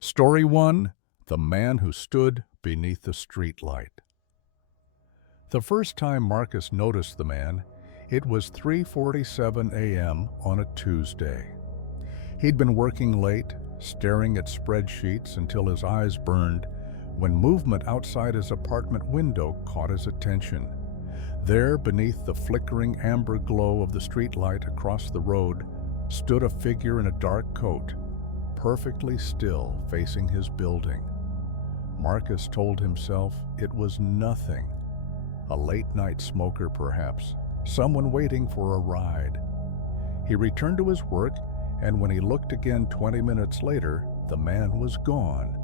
Story 1: The Man Who Stood Beneath the Streetlight. The first time Marcus noticed the man, it was 3:47 a.m. on a Tuesday. He'd been working late, staring at spreadsheets until his eyes burned, when movement outside his apartment window caught his attention. There, beneath the flickering amber glow of the streetlight across the road, stood a figure in a dark coat, perfectly still, facing his building. Marcus told himself it was nothing. A late-night smoker, perhaps. Someone waiting for a ride. He returned to his work, and when he looked again 20 minutes later, the man was gone.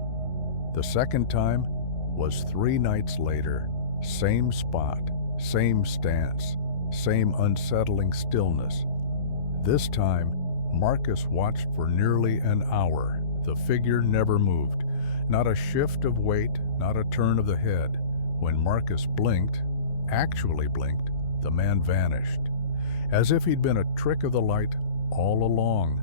The second time was 3 nights later. Same spot, same stance, same unsettling stillness. This time, Marcus watched for nearly an hour. The figure never moved. Not a shift of weight, not a turn of the head. When Marcus blinked, actually blinked, the man vanished, as if he'd been a trick of the light all along.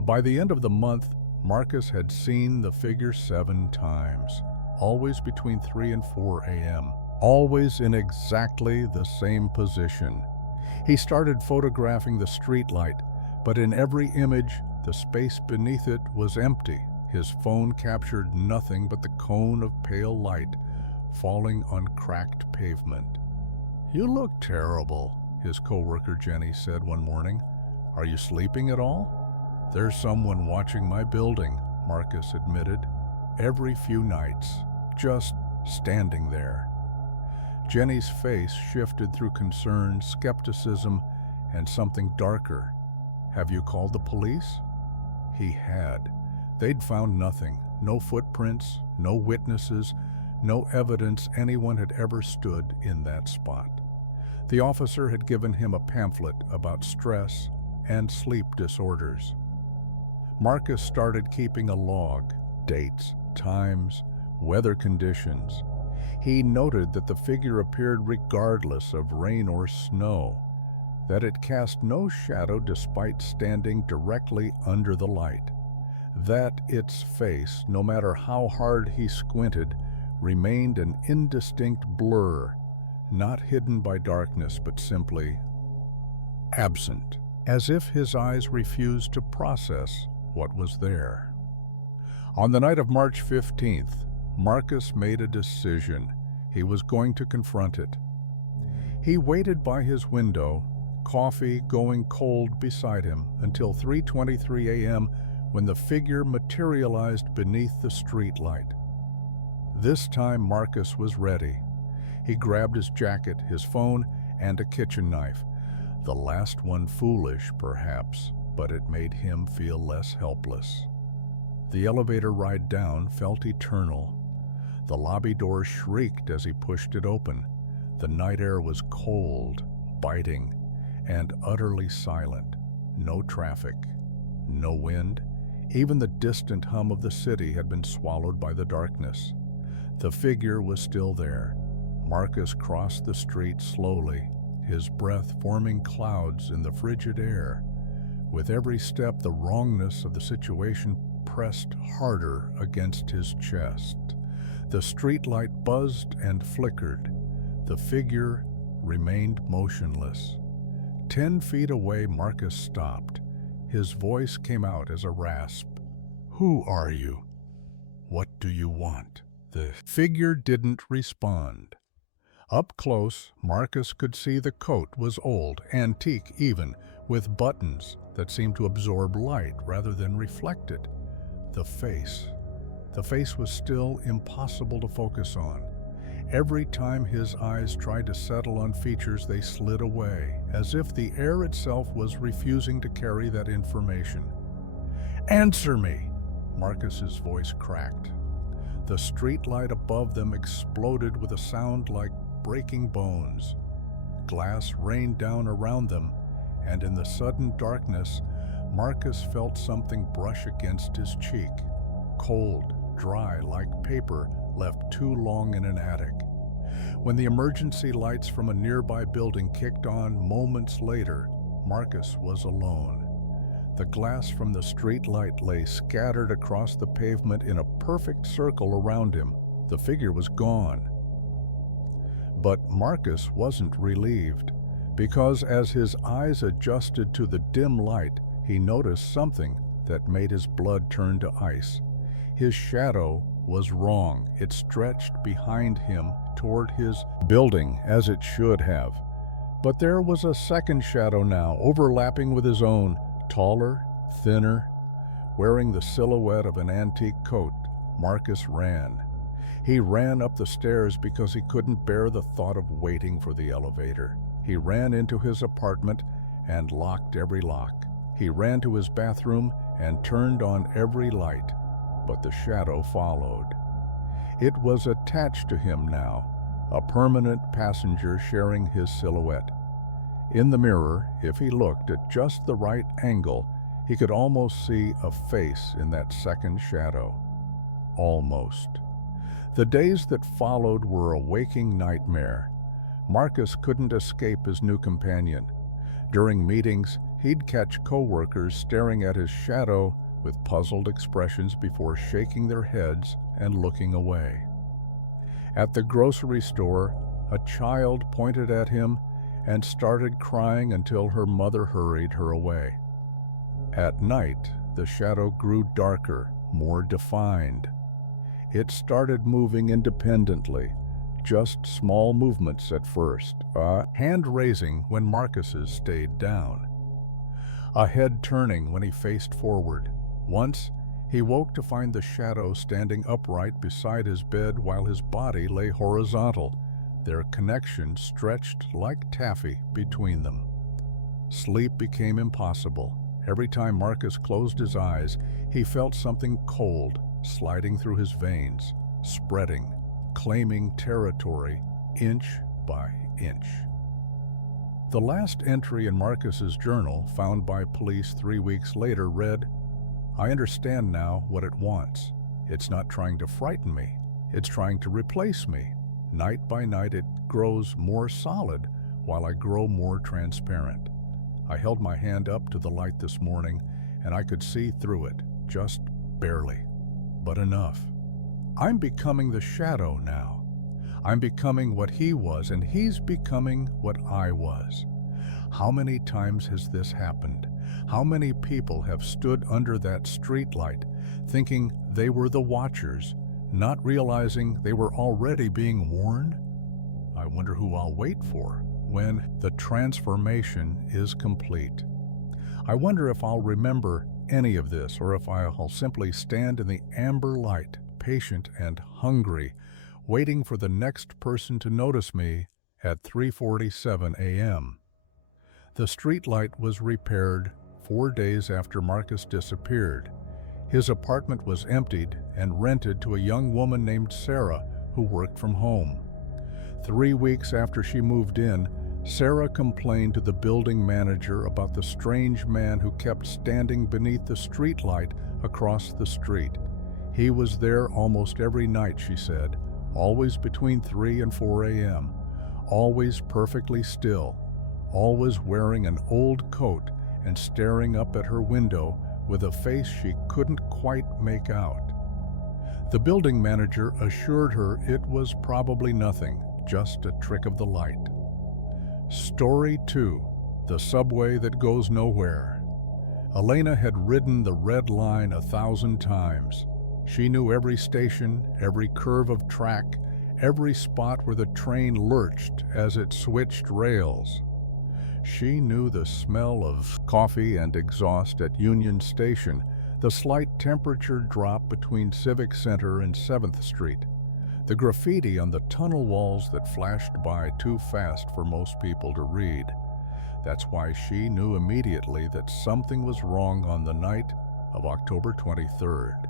By the end of the month, Marcus had seen the figure 7 times, always between 3 and 4 a.m., always in exactly the same position. He started photographing the streetlight, but in every image, the space beneath it was empty. His phone captured nothing but the cone of pale light falling on cracked pavement. "You look terrible," his coworker Jenny said one morning. "Are you sleeping at all?" "There's someone watching my building," Marcus admitted, "every few nights, just standing there." Jenny's face shifted through concern, skepticism, and something darker. "Have you called the police?" He had. They'd found nothing. No footprints, no witnesses, no evidence anyone had ever stood in that spot. The officer had given him a pamphlet about stress and sleep disorders. Marcus started keeping a log, dates, times, weather conditions. He noted that the figure appeared regardless of rain or snow, that it cast no shadow despite standing directly under the light, that its face, no matter how hard he squinted, remained an indistinct blur, not hidden by darkness but simply absent, as if his eyes refused to process what was there. On the night of March 15th, Marcus made a decision. He was going to confront it. He waited by his window, coffee going cold beside him, until 3:23 a.m. when the figure materialized beneath the streetlight. This time Marcus was ready. He grabbed his jacket, his phone, and a kitchen knife. The last one foolish, perhaps, but it made him feel less helpless. The elevator ride down felt eternal. The lobby door shrieked as he pushed it open. The night air was cold, biting, and utterly silent. No traffic, no wind. Even the distant hum of the city had been swallowed by the darkness. The figure was still there. Marcus crossed the street slowly, his breath forming clouds in the frigid air. With every step, the wrongness of the situation pressed harder against his chest. The streetlight buzzed and flickered. The figure remained motionless. 10 feet away, Marcus stopped. His voice came out as a rasp. "Who are you? What do you want?" The figure didn't respond. Up close, Marcus could see the coat was old, antique even, with buttons that seemed to absorb light rather than reflect it. The face was still impossible to focus on. Every time his eyes tried to settle on features, they slid away, as if the air itself was refusing to carry that information. "Answer me!" Marcus's voice cracked. The streetlight above them exploded with a sound like breaking bones. Glass rained down around them, and in the sudden darkness, Marcus felt something brush against his cheek. Cold, dry, like paper left too long in an attic. When the emergency lights from a nearby building kicked on moments later, Marcus was alone. The glass from the streetlight lay scattered across the pavement in a perfect circle around him. The figure was gone. But Marcus wasn't relieved, because as his eyes adjusted to the dim light, he noticed something that made his blood turn to ice. His shadow was wrong. It stretched behind him toward his building, as it should have. But there was a second shadow now, overlapping with his own, taller, thinner. Wearing the silhouette of an antique coat, Marcus ran. He ran up the stairs because he couldn't bear the thought of waiting for the elevator. He ran into his apartment and locked every lock. He ran to his bathroom and turned on every light, but the shadow followed. It was attached to him now, a permanent passenger sharing his silhouette. In the mirror, if he looked at just the right angle, he could almost see a face in that second shadow. Almost. The days that followed were a waking nightmare. Marcus couldn't escape his new companion. During meetings, he'd catch coworkers staring at his shadow with puzzled expressions before shaking their heads and looking away. At the grocery store, a child pointed at him and started crying until her mother hurried her away. At night, the shadow grew darker, more defined. It started moving independently, just small movements at first, a hand raising when Marcus's stayed down, a head turning when he faced forward. Once, he woke to find the shadow standing upright beside his bed while his body lay horizontal, their connection stretched like taffy between them. Sleep became impossible. Every time Marcus closed his eyes, he felt something cold sliding through his veins, spreading, claiming territory inch by inch. The last entry in Marcus's journal, found by police 3 weeks later, read, "I understand now what it wants. It's not trying to frighten me. It's trying to replace me. Night by night it grows more solid while I grow more transparent. I held my hand up to the light this morning and I could see through it, just barely, but enough. I'm becoming the shadow now. I'm becoming what he was, and he's becoming what I was. How many times has this happened? How many people have stood under that streetlight, thinking they were the watchers, not realizing they were already being warned? I wonder who I'll wait for when the transformation is complete. I wonder if I'll remember any of this, or if I'll simply stand in the amber light, patient and hungry, waiting for the next person to notice me at 3:47 a.m. The streetlight was repaired 4 days after Marcus disappeared. His apartment was emptied and rented to a young woman named Sarah who worked from home. 3 weeks after she moved in, Sarah complained to the building manager about the strange man who kept standing beneath the streetlight across the street. He was there almost every night, she said, always between 3 and 4 a.m., always perfectly still, always wearing an old coat and staring up at her window with a face she couldn't quite make out. The building manager assured her it was probably nothing, just a trick of the light. Story 2. The subway that goes nowhere. Elena had ridden the red line 1,000 times. She knew every station, every curve of track, every spot where the train lurched as it switched rails. She knew the smell of coffee and exhaust at Union Station, the slight temperature drop between Civic Center and 7th Street, the graffiti on the tunnel walls that flashed by too fast for most people to read. That's why she knew immediately that something was wrong on the night of October 23rd.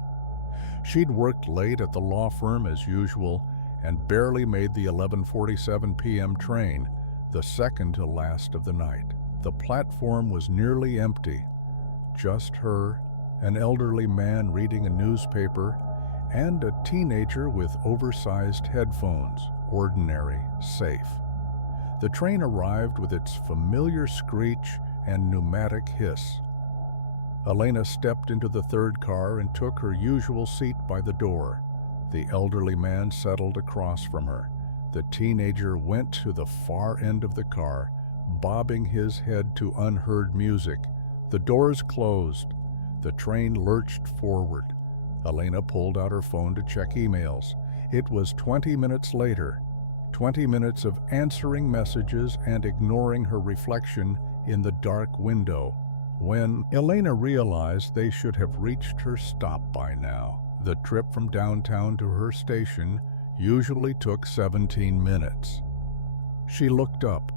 She'd worked late at the law firm as usual and barely made the 11:47 p.m. train, the second to last of the night. The platform was nearly empty. Just her, an elderly man reading a newspaper, and a teenager with oversized headphones, ordinary, safe. The train arrived with its familiar screech and pneumatic hiss. Elena stepped into the third car and took her usual seat by the door. The elderly man settled across from her. The teenager went to the far end of the car, bobbing his head to unheard music. The doors closed. The train lurched forward. Elena pulled out her phone to check emails. It was 20 minutes later. 20 minutes of answering messages and ignoring her reflection in the dark window. When Elena realized they should have reached her stop by now. The trip from downtown to her station usually took 17 minutes. She looked up.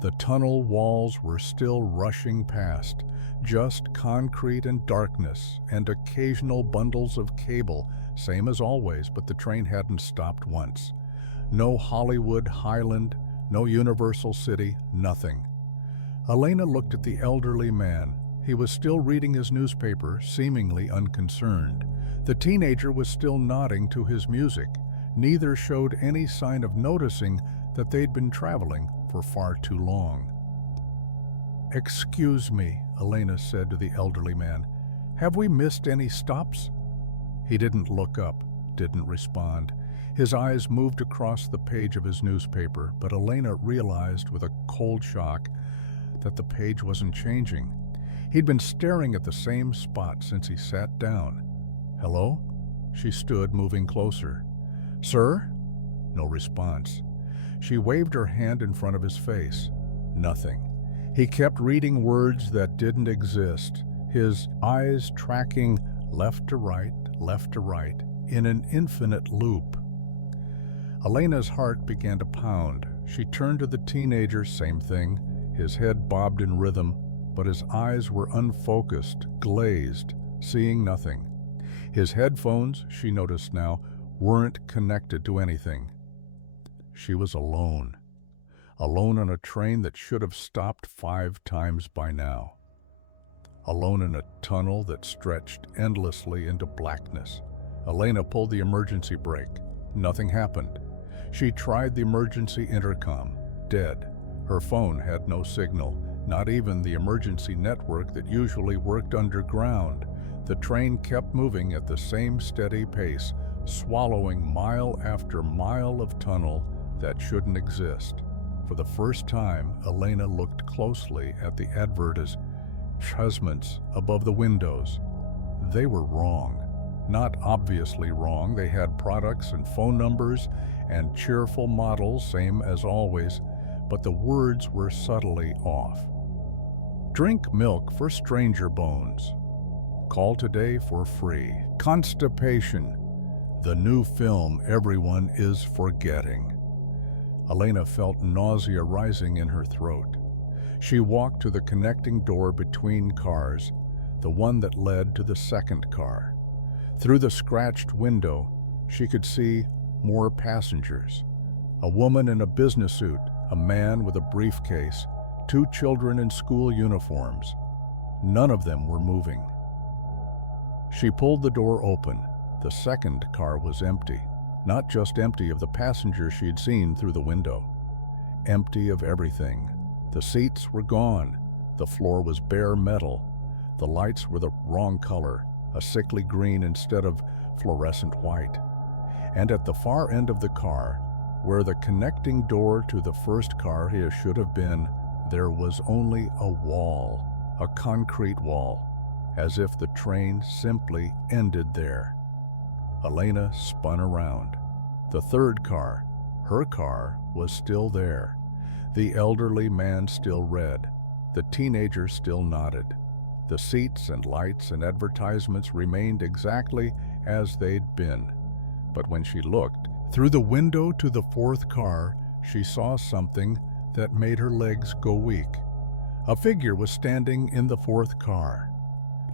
The tunnel walls were still rushing past, just concrete and darkness and occasional bundles of cable, same as always, but the train hadn't stopped once. No Hollywood Highland, no Universal City, nothing. Elena looked at the elderly man. He was still reading his newspaper, seemingly unconcerned. The teenager was still nodding to his music. Neither showed any sign of noticing that they'd been traveling for far too long. "Excuse me," Elena said to the elderly man. "Have we missed any stops?" He didn't look up, didn't respond. His eyes moved across the page of his newspaper, but Elena realized with a cold shock that the page wasn't changing. He'd been staring at the same spot since he sat down. "Hello?" She stood, moving closer. "Sir?" No response. She waved her hand in front of his face. Nothing. He kept reading words that didn't exist, his eyes tracking left to right, in an infinite loop. Elena's heart began to pound. She turned to the teenager, same thing. His head bobbed in rhythm, but his eyes were unfocused, glazed, seeing nothing. His headphones, she noticed now, weren't connected to anything. She was alone. Alone on a train that should have stopped 5 times by now. Alone in a tunnel that stretched endlessly into blackness. Elena pulled the emergency brake. Nothing happened. She tried the emergency intercom. Dead. Her phone had no signal, not even the emergency network that usually worked underground. The train kept moving at the same steady pace, swallowing mile after mile of tunnel that shouldn't exist. For the first time, Elena looked closely at the advertisements above the windows. They were wrong. Not obviously wrong. They had products and phone numbers and cheerful models, same as always, but the words were subtly off. Drink milk for stranger bones. Call today for free. Constipation. The new film everyone is forgetting. Elena felt nausea rising in her throat. She walked to the connecting door between cars, the one that led to the second car. Through the scratched window, she could see more passengers. A woman in a business suit, a man with a briefcase, 2 children in school uniforms. None of them were moving. She pulled the door open. The second car was empty. Not just empty of the passengers she'd seen through the window. Empty of everything. The seats were gone. The floor was bare metal. The lights were the wrong color, a sickly green instead of fluorescent white. And at the far end of the car, where the connecting door to the first car should have been, there was only a wall, a concrete wall, as if the train simply ended there. Elena spun around. The third car, her car, was still there. The elderly man still read. The teenager still nodded. The seats and lights and advertisements remained exactly as they'd been. But when she looked through the window to the fourth car, she saw something that made her legs go weak. A figure was standing in the fourth car.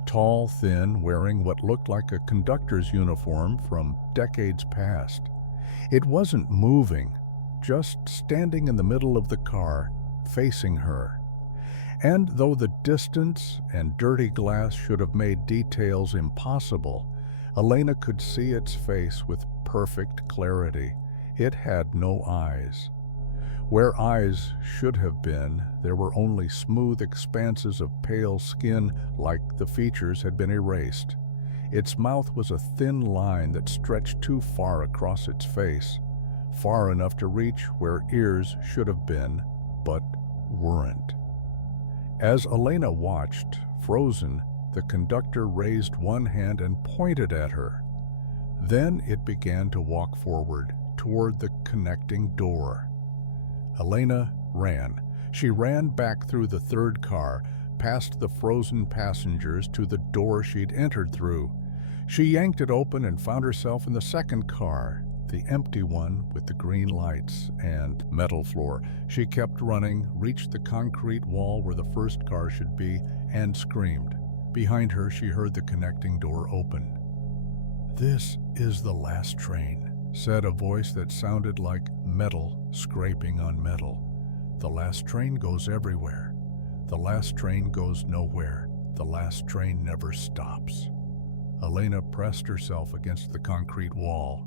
Tall, thin, wearing what looked like a conductor's uniform from decades past. It wasn't moving, just standing in the middle of the car, facing her. And though the distance and dirty glass should have made details impossible, Elena could see its face with perfect clarity. It had no eyes. Where eyes should have been, there were only smooth expanses of pale skin, like the features had been erased. Its mouth was a thin line that stretched too far across its face, far enough to reach where ears should have been, but weren't. As Elena watched, frozen, the conductor raised one hand and pointed at her. Then it began to walk forward, toward the connecting door. Elena ran. She ran back through the third car, past the frozen passengers to the door she'd entered through. She yanked it open and found herself in the second car, the empty one with the green lights and metal floor. She kept running, reached the concrete wall where the first car should be, and screamed. Behind her, she heard the connecting door open. "This is the last train," said a voice that sounded like metal scraping on metal. "The last train goes everywhere. The last train goes nowhere. The last train never stops." Elena pressed herself against the concrete wall.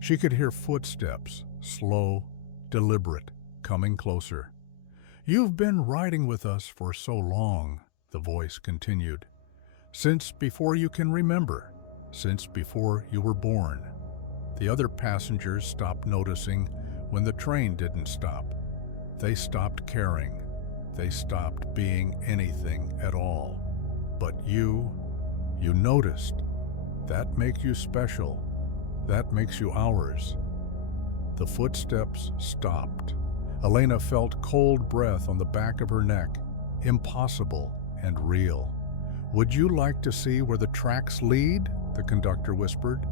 She could hear footsteps, slow, deliberate, coming closer. "You've been riding with us for so long," the voice continued. "Since before you can remember, since before you were born." The other passengers stopped noticing when the train didn't stop. They stopped caring. They stopped being anything at all. But you noticed. That makes you special. That makes you ours. The footsteps stopped. Elena felt cold breath on the back of her neck, impossible and real. "Would you like to see where the tracks lead?" the conductor whispered.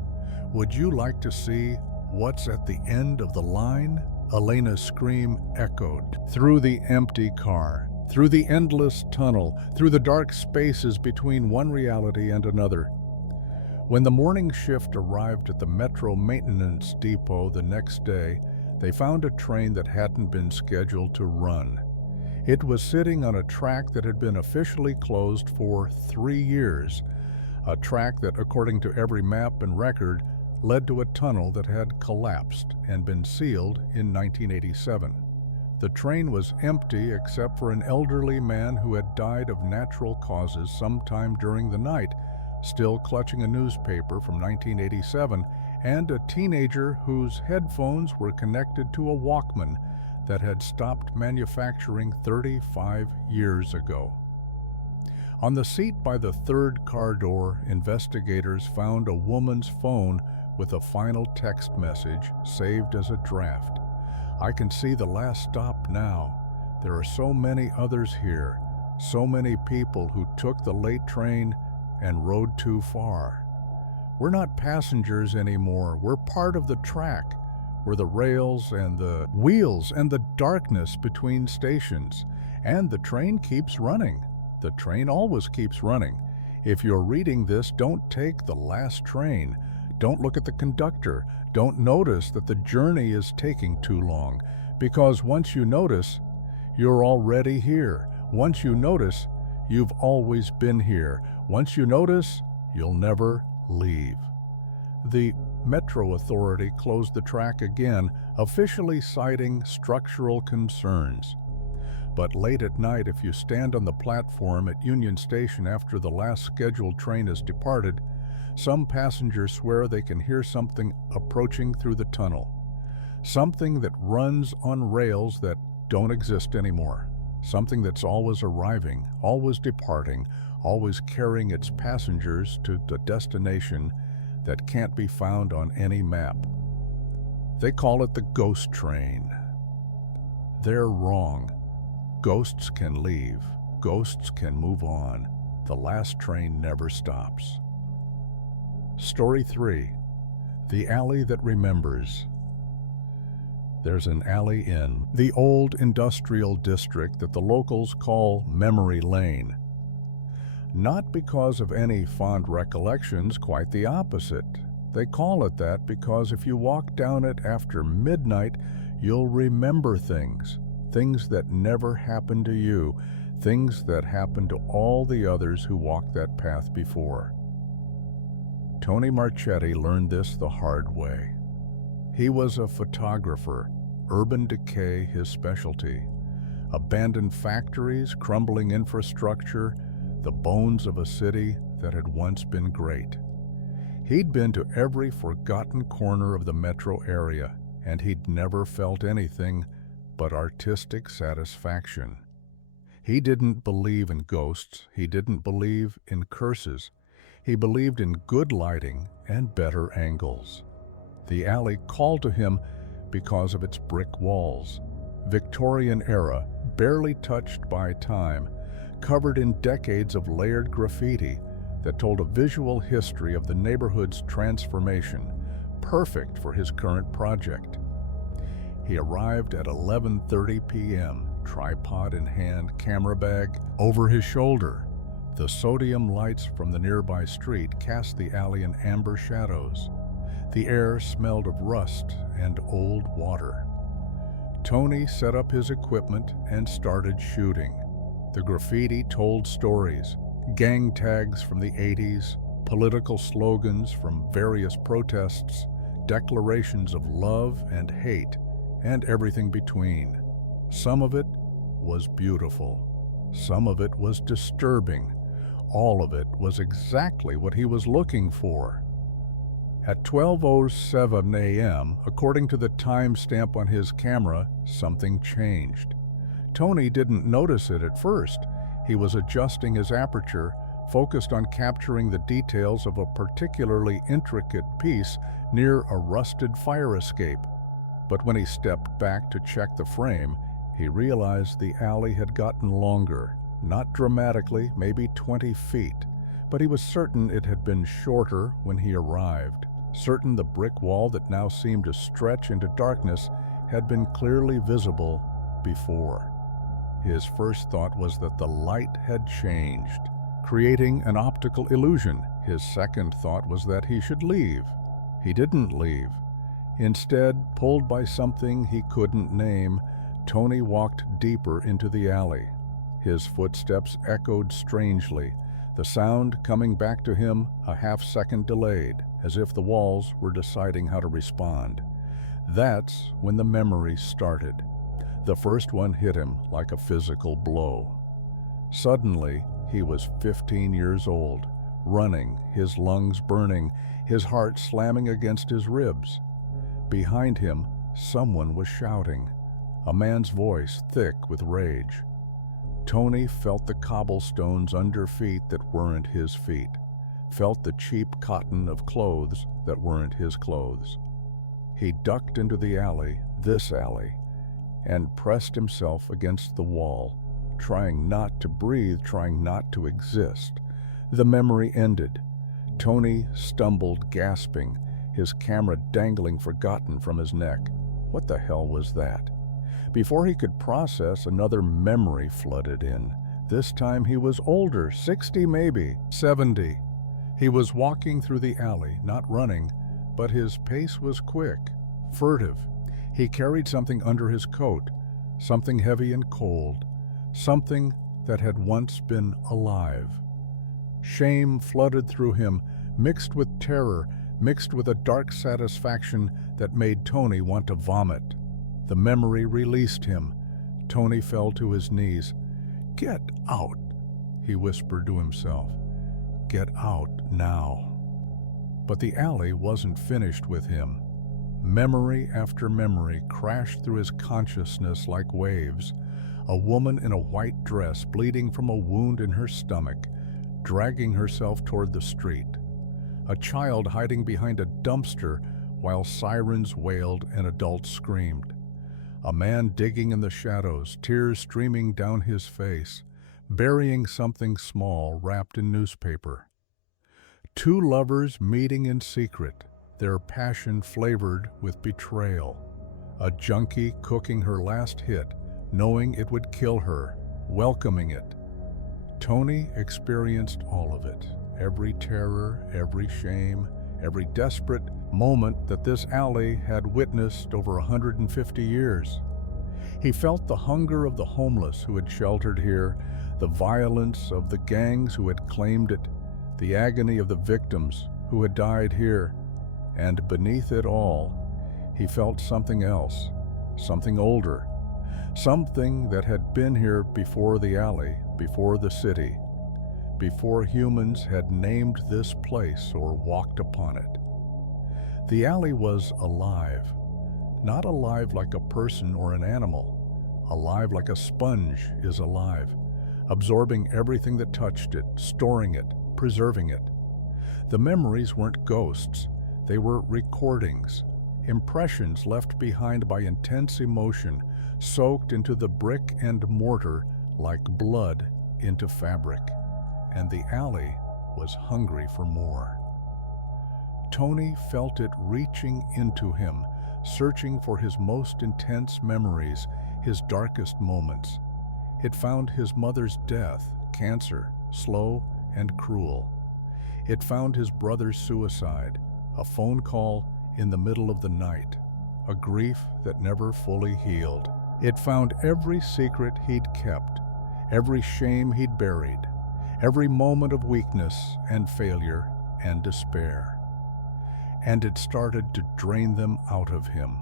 "Would you like to see what's at the end of the line?" Elena's scream echoed through the empty car, through the endless tunnel, through the dark spaces between one reality and another. When the morning shift arrived at the metro maintenance depot the next day, they found a train that hadn't been scheduled to run. It was sitting on a track that had been officially closed for 3 years, a track that, according to every map and record, led to a tunnel that had collapsed and been sealed in 1987. The train was empty except for an elderly man who had died of natural causes sometime during the night, still clutching a newspaper from 1987, and a teenager whose headphones were connected to a Walkman that had stopped manufacturing 35 years ago. On the seat by the third car door, investigators found a woman's phone with a final text message saved as a draft. "I can see the last stop now. There are so many others here, so many people who took the late train and rode too far. We're not passengers anymore. We're part of the track. We're the rails and the wheels and the darkness between stations. And the train keeps running. The train always keeps running. If you're reading this, don't take the last train. Don't look at the conductor. Don't notice that the journey is taking too long. Because once you notice, you're already here. Once you notice, you've always been here. Once you notice, you'll never leave." The Metro Authority closed the track again, officially citing structural concerns. But late at night, if you stand on the platform at Union Station after the last scheduled train has departed, some passengers swear they can hear something approaching through the tunnel. Something that runs on rails that don't exist anymore. Something that's always arriving, always departing, always carrying its passengers to the destination that can't be found on any map. They call it the ghost train. They're wrong. Ghosts can leave. Ghosts can move on. The last train never stops. Story 3. The Alley That Remembers. There's an alley in the old industrial district that the locals call Memory Lane. Not because of any fond recollections, quite the opposite. They call it that because if you walk down it after midnight, you'll remember things that never happened to you, things that happened to all the others who walked that path before. Tony Marchetti learned this the hard way. He was a photographer, urban decay his specialty. Abandoned factories, crumbling infrastructure, the bones of a city that had once been great. He'd been to every forgotten corner of the metro area, and he'd never felt anything but artistic satisfaction. He didn't believe in ghosts, he didn't believe in curses. He believed in good lighting and better angles. The alley called to him because of its brick walls, Victorian era, barely touched by time, covered in decades of layered graffiti that told a visual history of the neighborhood's transformation, perfect for his current project. He arrived at 11:30 p.m., tripod in hand, camera bag over his shoulder. The sodium lights from the nearby street cast the alley in amber shadows. The air smelled of rust and old water. Tony set up his equipment and started shooting. The graffiti told stories, gang tags from the 80s, political slogans from various protests, declarations of love and hate, and everything between. Some of it was beautiful. Some of it was disturbing. All of it was exactly what he was looking for. At 12:07 a.m., according to the timestamp on his camera, something changed. Tony didn't notice it at first. He was adjusting his aperture, focused on capturing the details of a particularly intricate piece near a rusted fire escape. But when he stepped back to check the frame, he realized the alley had gotten longer, not dramatically, maybe 20 feet, but he was certain it had been shorter when he arrived, certain the brick wall that now seemed to stretch into darkness had been clearly visible before. His first thought was that the light had changed, creating an optical illusion. His second thought was that he should leave. He didn't leave. Instead, pulled by something he couldn't name, Tony walked deeper into the alley. His footsteps echoed strangely, the sound coming back to him a half-second delayed, as if the walls were deciding how to respond. That's when the memory started. The first one hit him like a physical blow. Suddenly, he was 15 years old, running, his lungs burning, his heart slamming against his ribs. Behind him, someone was shouting, a man's voice thick with rage. Tony felt the cobblestones under feet that weren't his feet, felt the cheap cotton of clothes that weren't his clothes. He ducked into the alley, this alley, and pressed himself against the wall, trying not to breathe, trying not to exist. The memory ended. Tony stumbled, gasping, his camera dangling forgotten from his neck. What the hell was that? Before he could process, another memory flooded in. This time he was older, 60 maybe, 70. He was walking through the alley, not running, but his pace was quick, furtive. He carried something under his coat, something heavy and cold, something that had once been alive. Shame flooded through him, mixed with terror, mixed with a dark satisfaction that made Tony want to vomit. The memory released him. Tony fell to his knees. "Get out," he whispered to himself. "Get out now." But the alley wasn't finished with him. Memory after memory crashed through his consciousness like waves. A woman in a white dress, bleeding from a wound in her stomach, dragging herself toward the street. A child hiding behind a dumpster while sirens wailed and adults screamed. A man digging in the shadows, tears streaming down his face, burying something small wrapped in newspaper. Two lovers meeting in secret, their passion flavored with betrayal. A junkie cooking her last hit, knowing it would kill her, welcoming it. Tony experienced all of it, every terror, every shame, every desperate moment that this alley had witnessed over 150 years. He felt the hunger of the homeless who had sheltered here, the violence of the gangs who had claimed it, the agony of the victims who had died here, and beneath it all, he felt something else, something older, something that had been here before the alley, before the city, before humans had named this place or walked upon it. The alley was alive, not alive like a person or an animal, alive like a sponge is alive, absorbing everything that touched it, storing it, preserving it. The memories weren't ghosts, they were recordings, impressions left behind by intense emotion, soaked into the brick and mortar like blood into fabric. And the alley was hungry for more. Tony felt it reaching into him, searching for his most intense memories, his darkest moments. It found his mother's death, cancer, slow and cruel. It found his brother's suicide, a phone call in the middle of the night, a grief that never fully healed. It found every secret he'd kept, every shame he'd buried, every moment of weakness and failure and despair. And it started to drain them out of him.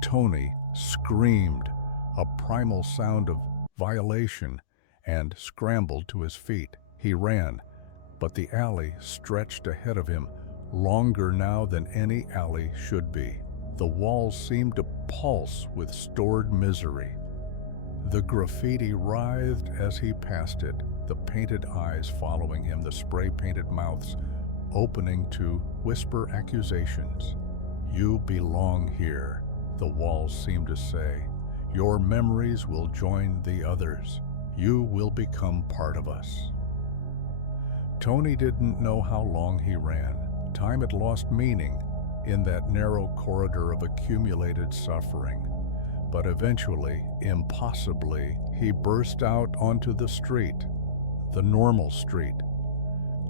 Tony screamed, a primal sound of violation, and scrambled to his feet. He ran, but the alley stretched ahead of him, longer now than any alley should be. The walls seemed to pulse with stored misery. The graffiti writhed as he passed it, the painted eyes following him, the spray-painted mouths opening to whisper accusations. "You belong here," the walls seemed to say. "Your memories will join the others. You will become part of us." Tony didn't know how long he ran. Time had lost meaning in that narrow corridor of accumulated suffering. But eventually, impossibly, he burst out onto the street, the normal street.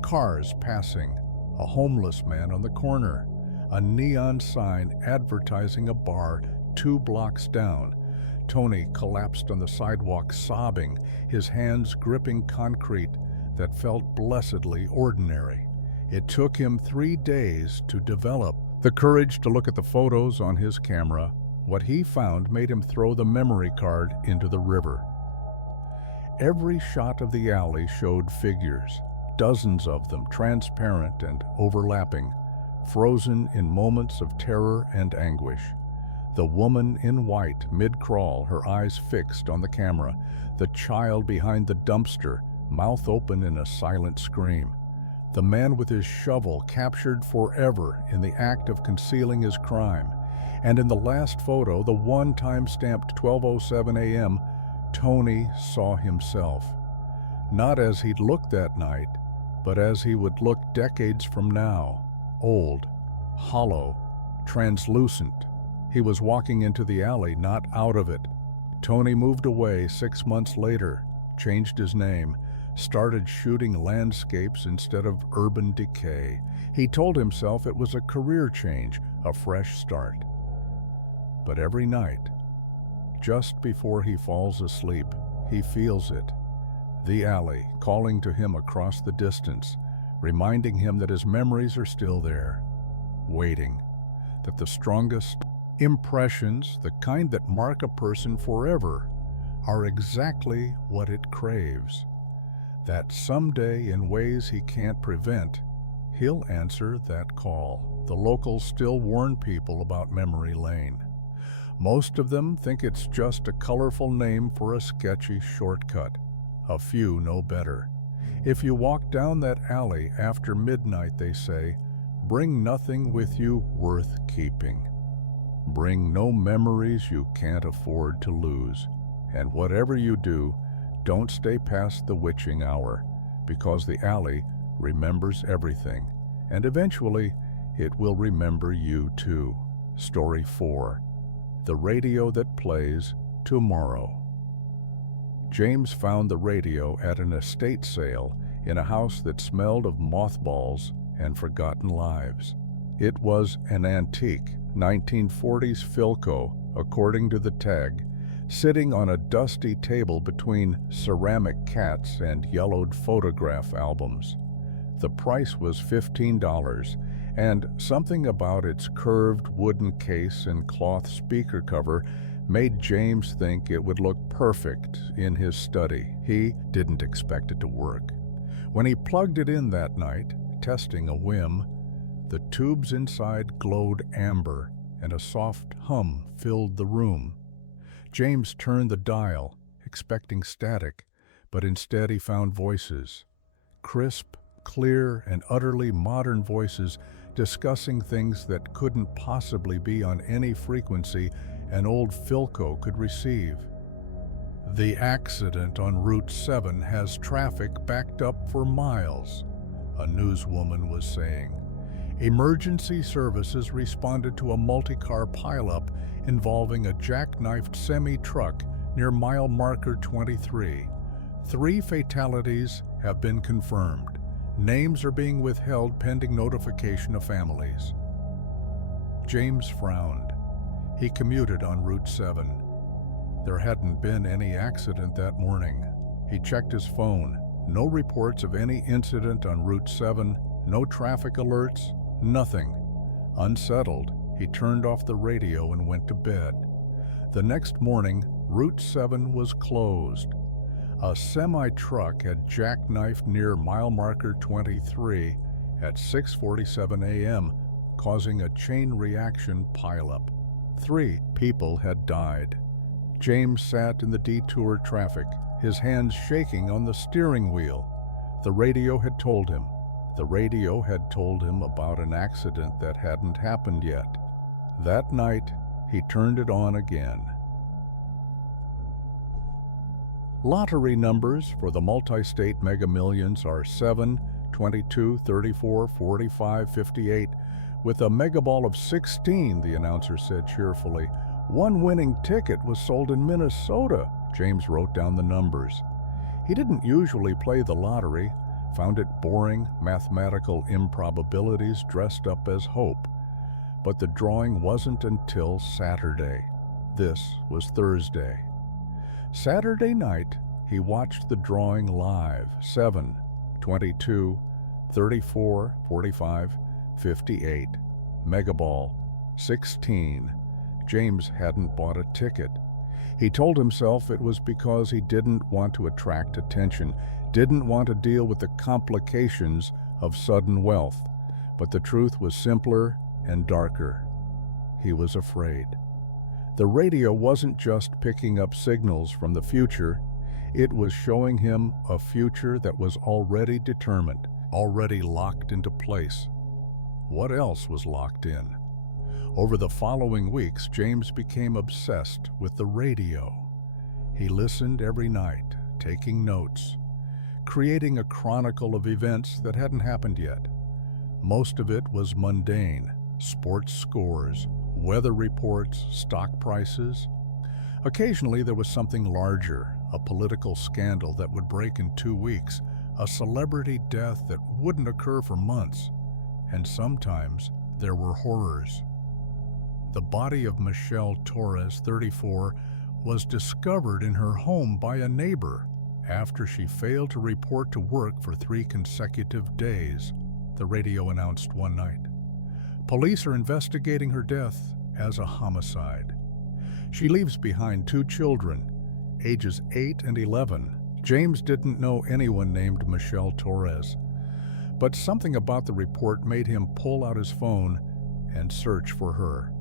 Cars passing, a homeless man on the corner, a neon sign advertising a bar 2 blocks down. Tony collapsed on the sidewalk, sobbing, his hands gripping concrete that felt blessedly ordinary. It took him 3 days to develop the courage to look at the photos on his camera. What he found made him throw the memory card into the river. Every shot of the alley showed figures, dozens of them, transparent and overlapping, frozen in moments of terror and anguish. The woman in white, mid-crawl, her eyes fixed on the camera. The child behind the dumpster, mouth open in a silent scream. The man with his shovel, captured forever in the act of concealing his crime. And in the last photo, the one time-stamped 12:07 a.m., Tony saw himself. Not as he'd looked that night, but as he would look decades from now. Old, hollow, translucent. He was walking into the alley, not out of it. Tony moved away 6 months later, changed his name, started shooting landscapes instead of urban decay. He told himself it was a career change, a fresh start. But every night, just before he falls asleep, he feels it. The alley calling to him across the distance, reminding him that his memories are still there, waiting, that the strongest impressions, the kind that mark a person forever, are exactly what it craves. That someday, in ways he can't prevent, he'll answer that call. The locals still warn people about Memory Lane. Most of them think it's just a colorful name for a sketchy shortcut. A few know better. If you walk down that alley after midnight, they say, bring nothing with you worth keeping. Bring no memories you can't afford to lose. And whatever you do, don't stay past the witching hour, because the alley remembers everything, and eventually it will remember you too. Story 4. The radio that plays tomorrow. James found the radio at an estate sale in a house that smelled of mothballs and forgotten lives. It was an antique 1940s Philco, according to the tag, sitting on a dusty table between ceramic cats and yellowed photograph albums. The price was $15, and something about its curved wooden case and cloth speaker cover made James think it would look perfect in his study. He didn't expect it to work. When he plugged it in that night, testing a whim, the tubes inside glowed amber and a soft hum filled the room. James turned the dial, expecting static, but instead he found voices. Crisp, clear, and utterly modern voices discussing things that couldn't possibly be on any frequency an old Philco could receive. The accident on Route 7 has traffic backed up for miles, a newswoman was saying. Emergency services responded to a multi-car pileup involving a jackknifed semi-truck near mile marker 23. 3 fatalities have been confirmed. Names are being withheld pending notification of families. James frowned. He commuted on Route 7. There hadn't been any accident that morning. He checked his phone. No reports of any incident on Route 7, no traffic alerts, nothing. Unsettled, he turned off the radio and went to bed. The next morning, Route 7 was closed. A semi-truck had jackknifed near mile marker 23 at 6:47 a.m., causing a chain reaction pileup. 3 people had died. James sat in the detour traffic, his hands shaking on the steering wheel. The radio had told him. The radio had told him about an accident that hadn't happened yet. That night, he turned it on again. Lottery numbers for the multi-state Mega Millions are 7, 22, 34, 45, 58, with a mega ball of 16, the announcer said cheerfully. One winning ticket was sold in Minnesota. James wrote down the numbers. He didn't usually play the lottery, found it boring, mathematical improbabilities dressed up as hope. But the drawing wasn't until Saturday. This was Thursday. Saturday night, he watched the drawing live. 7, 22, 34, 45, 58. Megaball, 16. James hadn't bought a ticket. He told himself it was because he didn't want to attract attention, didn't want to deal with the complications of sudden wealth. But the truth was simpler and darker. He was afraid. The radio wasn't just picking up signals from the future, it was showing him a future that was already determined, already locked into place. What else was locked in? Over the following weeks, James became obsessed with the radio. He listened every night, taking notes, creating a chronicle of events that hadn't happened yet. Most of it was mundane: sports scores, weather reports, stock prices. Occasionally there was something larger, a political scandal that would break in 2 weeks, a celebrity death that wouldn't occur for months. And sometimes there were horrors. The body of Michelle Torres, 34, was discovered in her home by a neighbor after she failed to report to work for 3 consecutive days, the radio announced one night. Police are investigating her death as a homicide. She leaves behind 2 children, ages 8 and 11. James didn't know anyone named Michelle Torres, but something about the report made him pull out his phone and search for her.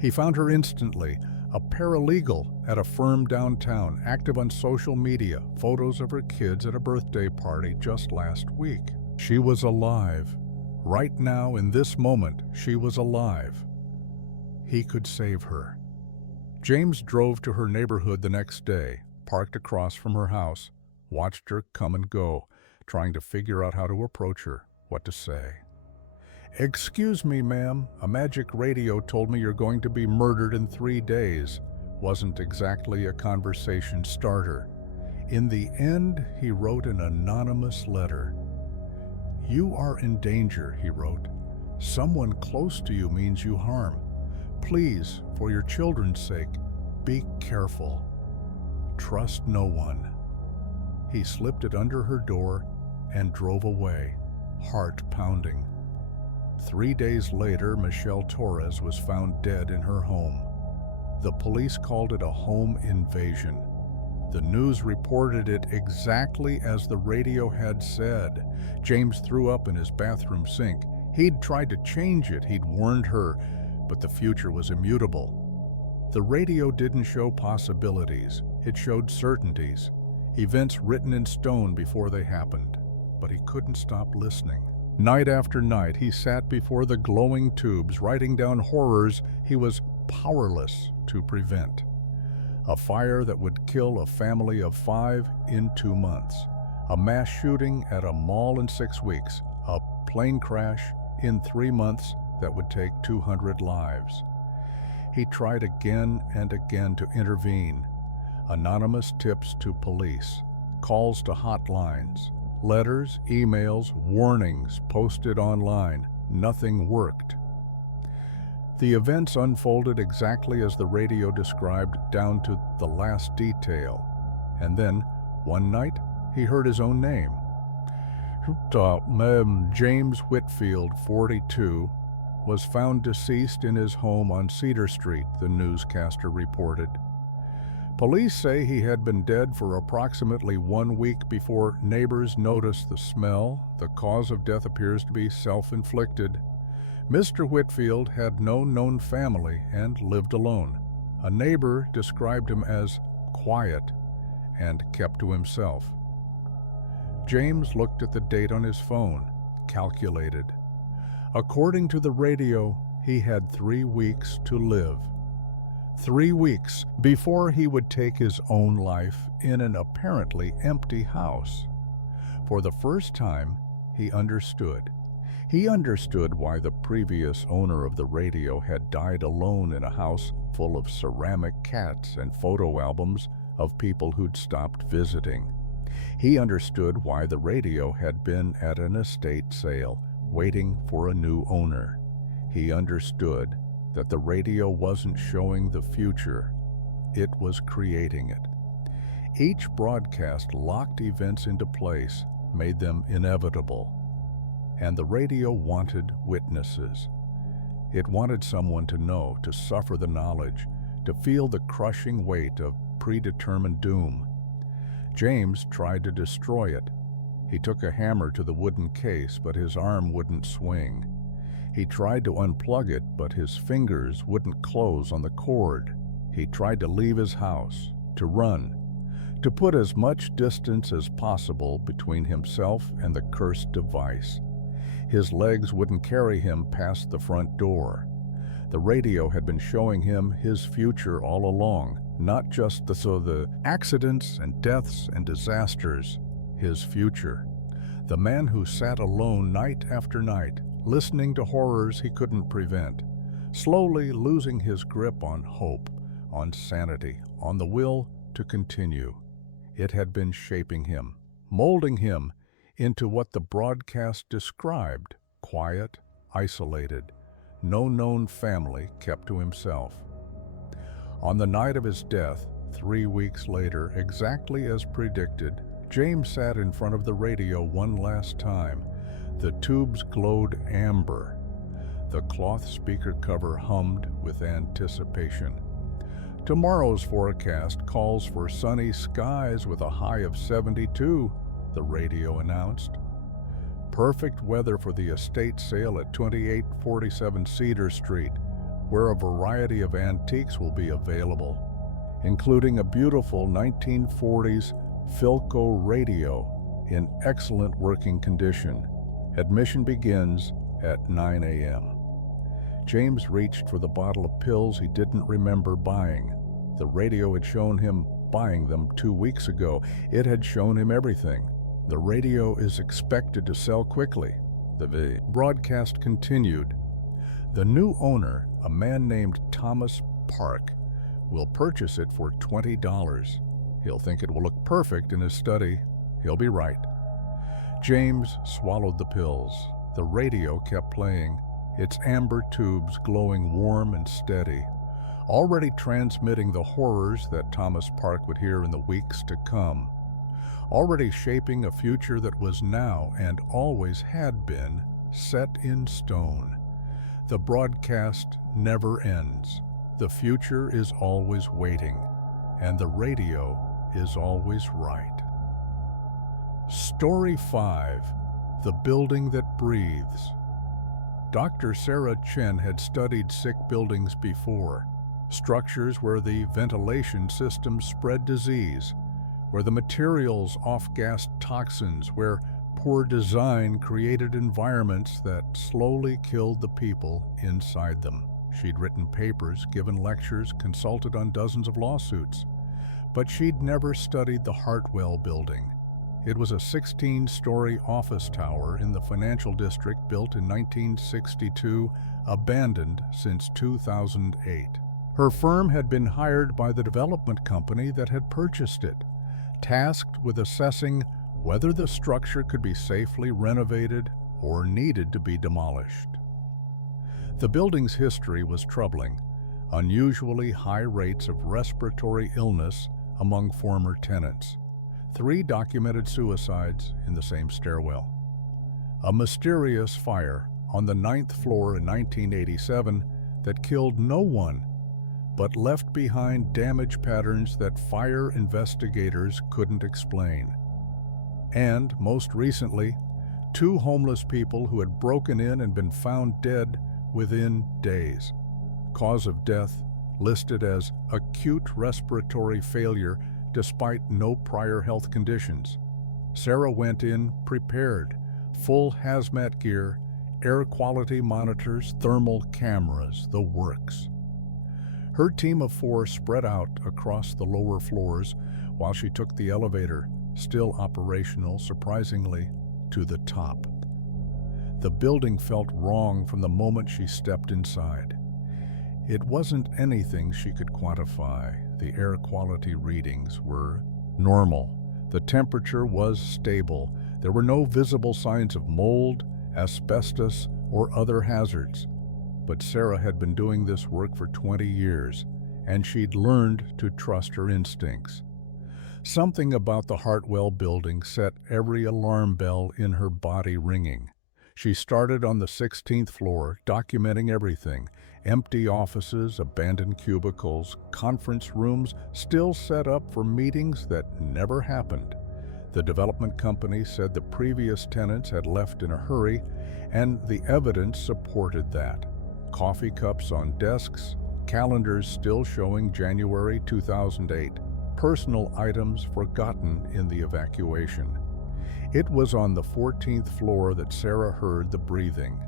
He found her instantly, a paralegal at a firm downtown, active on social media, photos of her kids at a birthday party just last week. She was alive. Right now, in this moment, she was alive. He could save her. James drove to her neighborhood the next day, parked across from her house, watched her come and go, trying to figure out how to approach her, what to say. "Excuse me, ma'am, a magic radio told me you're going to be murdered in 3 days," wasn't exactly a conversation starter. In the end, he wrote an anonymous letter. "You are in danger," he wrote. "Someone close to you means you harm. Please, for your children's sake, be careful. Trust no one." He slipped it under her door and drove away, heart pounding. 3 days later, Michelle Torres was found dead in her home. The police called it a home invasion. The news reported it exactly as the radio had said. James threw up in his bathroom sink. He'd tried to change it, he'd warned her, but the future was immutable. The radio didn't show possibilities, it showed certainties, events written in stone before they happened. But he couldn't stop listening. Night after night, he sat before the glowing tubes, writing down horrors he was powerless to prevent. A fire that would kill a family of 5 in 2 months. A mass shooting at a mall in 6 weeks. A plane crash in 3 months that would take 200 lives. He tried again and again to intervene. Anonymous tips to police, calls to hotlines, letters, emails, warnings posted online. Nothing worked. The events unfolded exactly as the radio described, down to the last detail. And then, one night, he heard his own name. James Whitfield, 42, was found deceased in his home on Cedar Street, the newscaster reported. Police say he had been dead for approximately 1 week before neighbors noticed the smell. The cause of death appears to be self-inflicted. Mr. Whitfield had no known family and lived alone. A neighbor described him as quiet and kept to himself. James looked at the date on his phone, calculated. According to the radio, he had 3 weeks to live. 3 weeks before he would take his own life in an apparently empty house. For the first time, he understood. He understood why the previous owner of the radio had died alone in a house full of ceramic cats and photo albums of people who'd stopped visiting. He understood why the radio had been at an estate sale, waiting for a new owner. He understood that the radio wasn't showing the future, it was creating it. Each broadcast locked events into place, made them inevitable. And the radio wanted witnesses. It wanted someone to know, to suffer the knowledge, to feel the crushing weight of predetermined doom. James tried to destroy it. He took a hammer to the wooden case, but his arm wouldn't swing. He tried to unplug it, but his fingers wouldn't close on the cord. He tried to leave his house, to run, to put as much distance as possible between himself and the cursed device. His legs wouldn't carry him past the front door. The radio had been showing him his future all along, not just the accidents and deaths and disasters, his future. The man who sat alone night after night, listening to horrors he couldn't prevent, slowly losing his grip on hope, on sanity, on the will to continue. It had been shaping him, molding him into what the broadcast described: quiet, isolated, no known family, kept to himself. On the night of his death, 3 weeks later, exactly as predicted, James sat in front of the radio one last time. The tubes glowed amber. The cloth speaker cover hummed with anticipation. Tomorrow's forecast calls for sunny skies with a high of 72, the radio announced. Perfect weather for the estate sale at 2847 Cedar Street, where a variety of antiques will be available, including a beautiful 1940s Philco radio in excellent working condition. Admission begins at 9 a.m. James reached for the bottle of pills he didn't remember buying. The radio had shown him buying them 2 weeks ago. It had shown him everything. The radio is expected to sell quickly. The broadcast continued. The new owner, a man named Thomas Park, will purchase it for $20. He'll think it will look perfect in his study. He'll be right. James swallowed the pills. The radio kept playing, its amber tubes glowing warm and steady, already transmitting the horrors that Thomas Park would hear in the weeks to come, already shaping a future that was now and always had been set in stone. The broadcast never ends. The future is always waiting, and the radio is always right. Story 5. The Building That Breathes. Dr. Sarah Chen had studied sick buildings before, structures where the ventilation systems spread disease, where the materials off-gassed toxins, where poor design created environments that slowly killed the people inside them. She'd written papers, given lectures, consulted on dozens of lawsuits, but she'd never studied the Hartwell building. It was a 16-story office tower in the financial district built in 1962, abandoned since 2008. Her firm had been hired by the development company that had purchased it, tasked with assessing whether the structure could be safely renovated or needed to be demolished. The building's history was troubling: unusually high rates of respiratory illness among former tenants, 3 documented suicides in the same stairwell, a mysterious fire on the 9th floor in 1987 that killed no one but left behind damage patterns that fire investigators couldn't explain. And, most recently, 2 homeless people who had broken in and been found dead within days. Cause of death listed as acute respiratory failure despite no prior health conditions. Sarah went in prepared, full hazmat gear, air quality monitors, thermal cameras, the works. Her team of 4 spread out across the lower floors while she took the elevator, still operational surprisingly, to the top. The building felt wrong from the moment she stepped inside. It wasn't anything she could quantify. The air quality readings were normal. The temperature was stable. There were no visible signs of mold, asbestos, or other hazards. But Sarah had been doing this work for 20 years, and she'd learned to trust her instincts. Something about the Hartwell building set every alarm bell in her body ringing. She started on the 16th floor, documenting everything: empty offices, abandoned cubicles, conference rooms still set up for meetings that never happened. The development company said the previous tenants had left in a hurry, and the evidence supported that. Coffee cups on desks, calendars still showing January 2008, personal items forgotten in the evacuation. It was on the 14th floor that Sarah heard the breathing.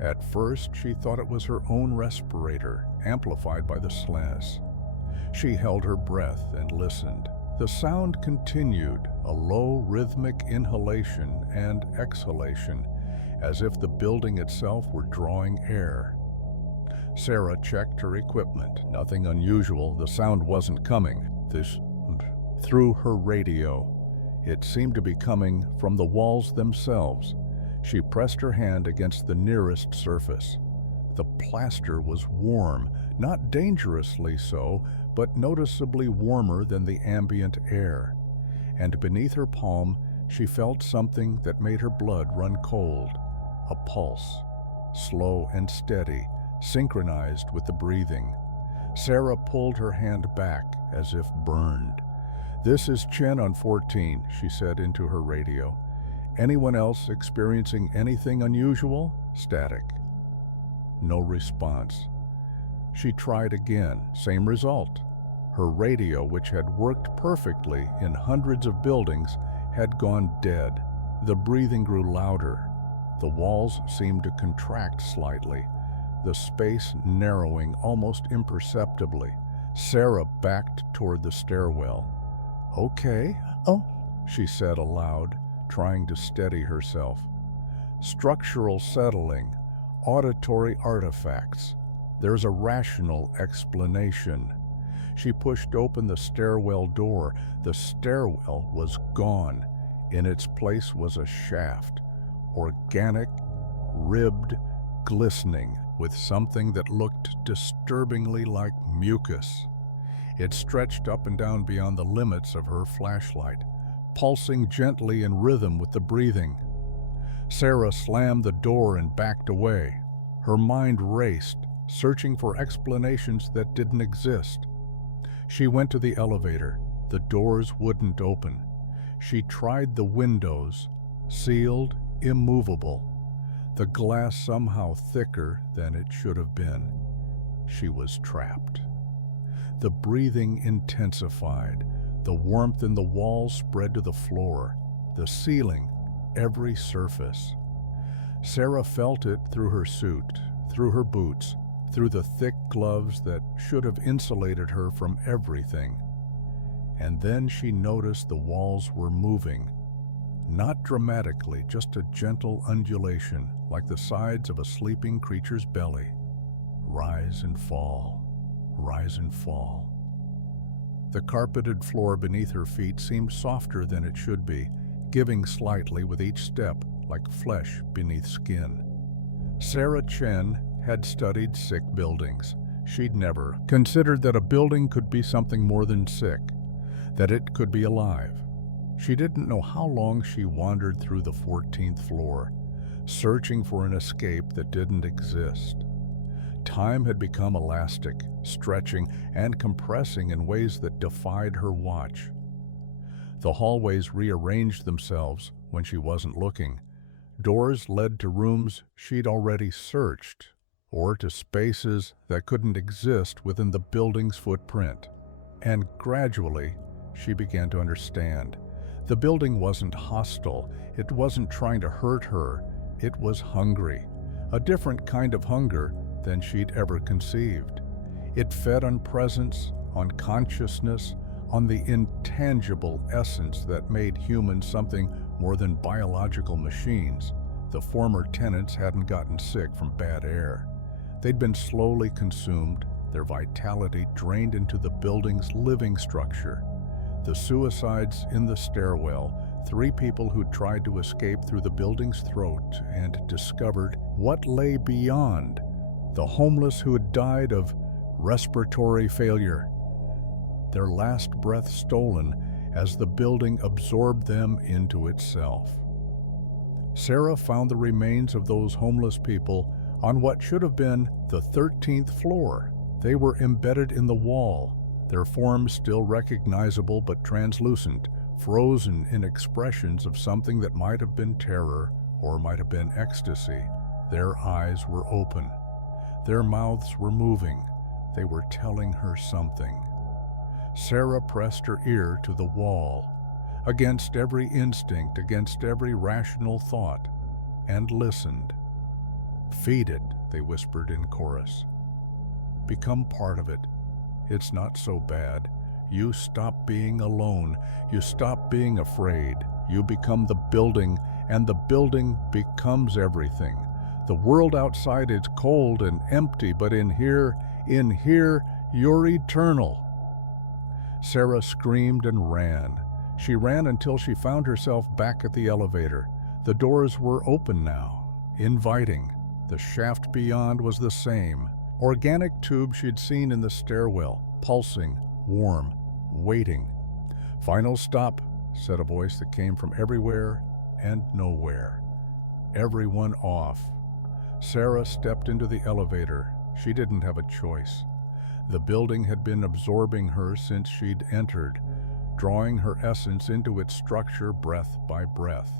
At first, she thought it was her own respirator, amplified by the SLES. She held her breath and listened. The sound continued, a low, rhythmic inhalation and exhalation, as if the building itself were drawing air. Sarah checked her equipment. Nothing unusual. The sound wasn't coming through her radio. It seemed to be coming from the walls themselves. She pressed her hand against the nearest surface. The plaster was warm, not dangerously so, but noticeably warmer than the ambient air. And beneath her palm, she felt something that made her blood run cold. A pulse, slow and steady, synchronized with the breathing. Sarah pulled her hand back as if burned. "This is Chen on 14, she said into her radio. "Anyone else experiencing anything unusual?" Static. No response. She tried again, same result. Her radio, which had worked perfectly in hundreds of buildings, had gone dead. The breathing grew louder. The walls seemed to contract slightly, the space narrowing almost imperceptibly. Sarah backed toward the stairwell. "Okay, she said aloud, trying to steady herself. "Structural settling, auditory artifacts. There's a rational explanation." She pushed open the stairwell door. The stairwell was gone. In its place was a shaft, organic, ribbed, glistening, with something that looked disturbingly like mucus. It stretched up and down beyond the limits of her flashlight, pulsing gently in rhythm with the breathing. Sarah slammed the door and backed away. Her mind raced. searching for explanations that didn't exist. She went to the elevator. The doors wouldn't open. She tried the windows, sealed, immovable. The glass somehow thicker than it should have been. She was trapped. The breathing intensified. The warmth in the walls spread to the floor, the ceiling, every surface. Sarah felt it through her suit, through her boots, through the thick gloves that should have insulated her from everything. And then she noticed the walls were moving. Not dramatically, just a gentle undulation, like the sides of a sleeping creature's belly. Rise and fall, rise and fall. The carpeted floor beneath her feet seemed softer than it should be, giving slightly with each step, like flesh beneath skin. Sarah Chen had studied sick buildings. She'd never considered that a building could be something more than sick, that it could be alive. She didn't know how long she wandered through the 14th floor, searching for an escape that didn't exist. Time had become elastic, stretching and compressing in ways that defied her watch. The hallways rearranged themselves when she wasn't looking. Doors led to rooms she'd already searched, or to spaces that couldn't exist within the building's footprint. And gradually, she began to understand. The building wasn't hostile. It wasn't trying to hurt her. It was hungry, a different kind of hunger than she'd ever conceived. It fed on presence, on consciousness, on the intangible essence that made humans something more than biological machines. The former tenants hadn't gotten sick from bad air. They'd been slowly consumed, their vitality drained into the building's living structure. The suicides in the stairwell, 3 people who tried to escape through the building's throat and discovered what lay beyond. The homeless who had died of respiratory failure, their last breath stolen as the building absorbed them into itself. Sarah found the remains of those homeless people on what should have been the 13th floor. They were embedded in the wall, their forms still recognizable but translucent, frozen in expressions of something that might have been terror or might have been ecstasy. Their eyes were open. Their mouths were moving. They were telling her something. Sarah pressed her ear to the wall, against every instinct, against every rational thought, and listened. "Feed it," they whispered in chorus. "Become part of it. It's not so bad. You stop being alone. You stop being afraid. You become the building, and the building becomes everything. The world outside is cold and empty, but in here, you're eternal." Sarah screamed and ran. She ran until she found herself back at the elevator. The doors were open now, inviting. The shaft beyond was the same. Organic tube she'd seen in the stairwell, pulsing, warm, waiting. "Final stop," said a voice that came from everywhere and nowhere. Everyone off. Sarah stepped into the elevator. She didn't have a choice. The building had been absorbing her since she'd entered, drawing her essence into its structure breath by breath.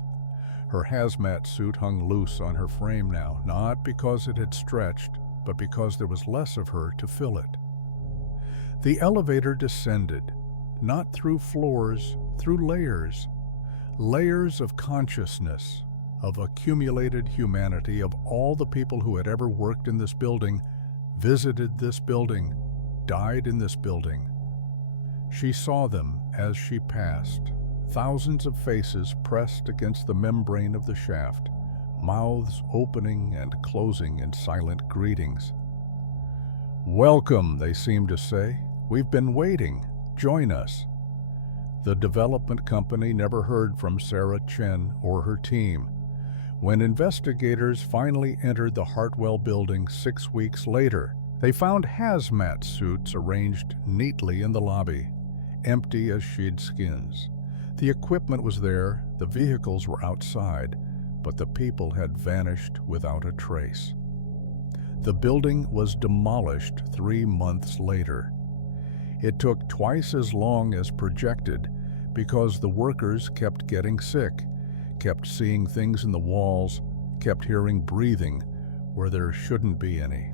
Her hazmat suit hung loose on her frame now, not because it had stretched, but because there was less of her to fill it. The elevator descended, not through floors, through layers. Layers of consciousness, of accumulated humanity, of all the people who had ever worked in this building, visited this building, died in this building. She saw them as she passed, thousands of faces pressed against the membrane of the shaft, mouths opening and closing in silent greetings. "Welcome," they seemed to say. "We've been waiting. Join us." The development company never heard from Sarah Chen or her team. When investigators finally entered the Hartwell building 6 weeks later, they found hazmat suits arranged neatly in the lobby, empty as sheepskins. The equipment was there, the vehicles were outside, but the people had vanished without a trace. The building was demolished 3 months later. It took twice as long as projected because the workers kept getting sick, kept seeing things in the walls, kept hearing breathing where there shouldn't be any.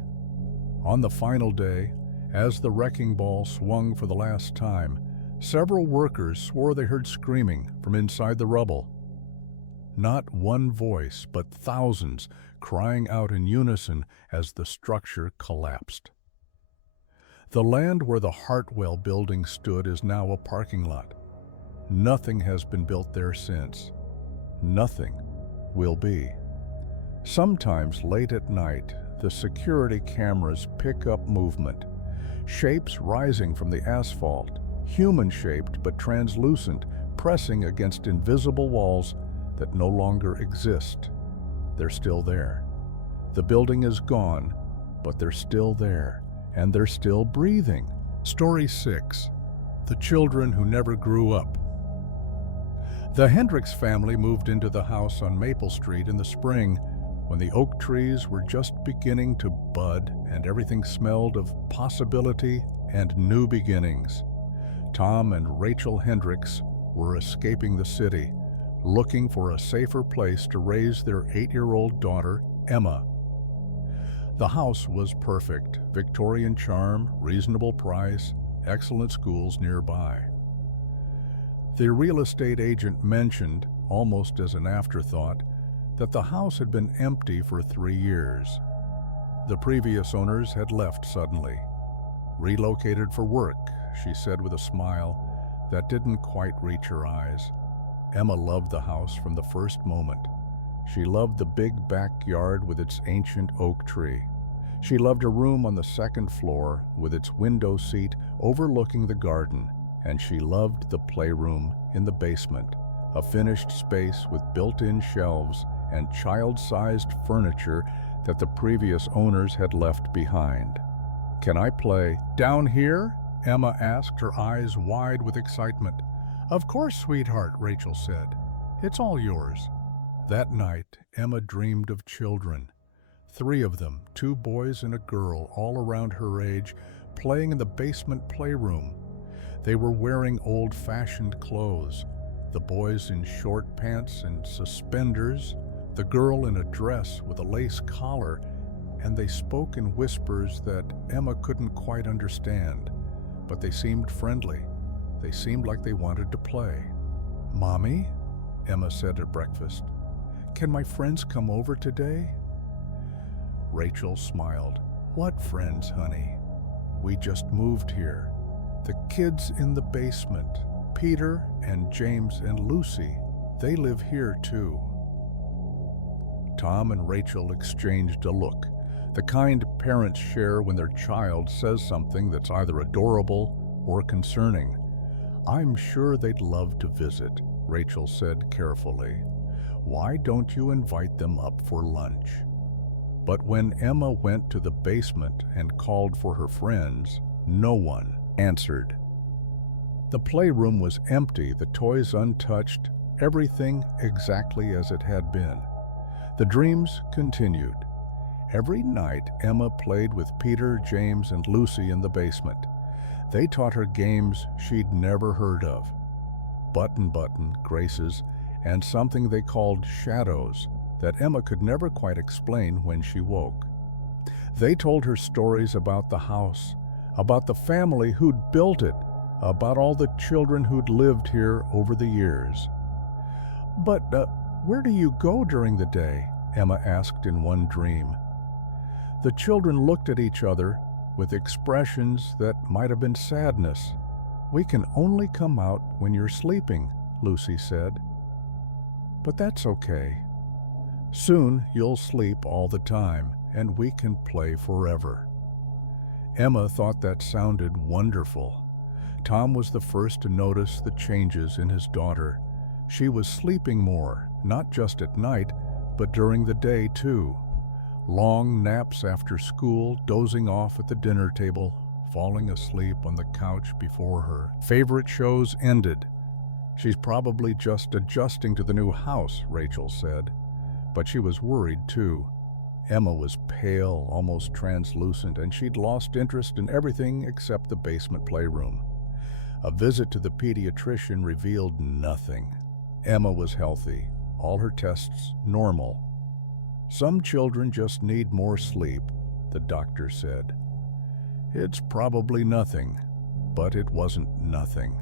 On the final day, as the wrecking ball swung for the last time, several workers swore they heard screaming from inside the rubble. Not one voice, but thousands crying out in unison as the structure collapsed. The land where the Hartwell building stood is now a parking lot. Nothing has been built there since. Nothing will be. Sometimes late at night, the security cameras pick up movement, shapes rising from the asphalt, human-shaped but translucent, pressing against invisible walls that no longer exist. They're still there. The building is gone, but they're still there, and they're still breathing. Story 6. The Children Who Never Grew Up. The Hendricks family moved into the house on Maple Street in the spring when the oak trees were just beginning to bud and everything smelled of possibility and new beginnings. Tom and Rachel Hendricks were escaping the city, looking for a safer place to raise their 8-year-old daughter, Emma. The house was perfect, Victorian charm, reasonable price, excellent schools nearby. The real estate agent mentioned, almost as an afterthought, that the house had been empty for 3 years. The previous owners had left suddenly. Relocated for work, she said with a smile that didn't quite reach her eyes. Emma loved the house from the first moment. She loved the big backyard with its ancient oak tree. She loved her room on the second floor with its window seat overlooking the garden, and she loved the playroom in the basement, a finished space with built-in shelves and child-sized furniture that the previous owners had left behind. "Can I play down here?" Emma asked, her eyes wide with excitement. "Of course, sweetheart," Rachel said. "It's all yours." That night, Emma dreamed of children. 3 of them, 2 boys and a girl, all around her age, playing in the basement playroom. They were wearing old-fashioned clothes, the boys in short pants and suspenders, the girl in a dress with a lace collar, and they spoke in whispers that Emma couldn't quite understand, but they seemed friendly. They seemed like they wanted to play. "Mommy," Emma said at breakfast, "can my friends come over today?" Rachel smiled. "What friends, honey? We just moved here. The kids in the basement, Peter and James and Lucy, they live here too." Tom and Rachel exchanged a look, the kind parents share when their child says something that's either adorable or concerning. "I'm sure they'd love to visit," Rachel said carefully. "Why don't you invite them up for lunch?" But when Emma went to the basement and called for her friends, no one answered. The playroom was empty, the toys untouched, everything exactly as it had been. The dreams continued. Every night, Emma played with Peter, James, and Lucy in the basement. They taught her games she'd never heard of. Button, graces, and something they called shadows that Emma could never quite explain when she woke. They told her stories about the house, about the family who'd built it, about all the children who'd lived here over the years. "But where do you go during the day?" Emma asked in one dream. The children looked at each other with expressions that might have been sadness. "We can only come out when you're sleeping," Lucy said. "But that's okay. Soon you'll sleep all the time, and we can play forever." Emma thought that sounded wonderful. Tom was the first to notice the changes in his daughter. She was sleeping more, not just at night, but during the day too. Long naps after school, dozing off at the dinner table, falling asleep on the couch before her. Favorite shows ended. "She's probably just adjusting to the new house," Rachel said. But she was worried too. Emma was pale, almost translucent, and she'd lost interest in everything except the basement playroom. A visit to the pediatrician revealed nothing. Emma was healthy, all her tests normal. Some children just need more sleep, the doctor said. It's probably nothing, but it wasn't nothing.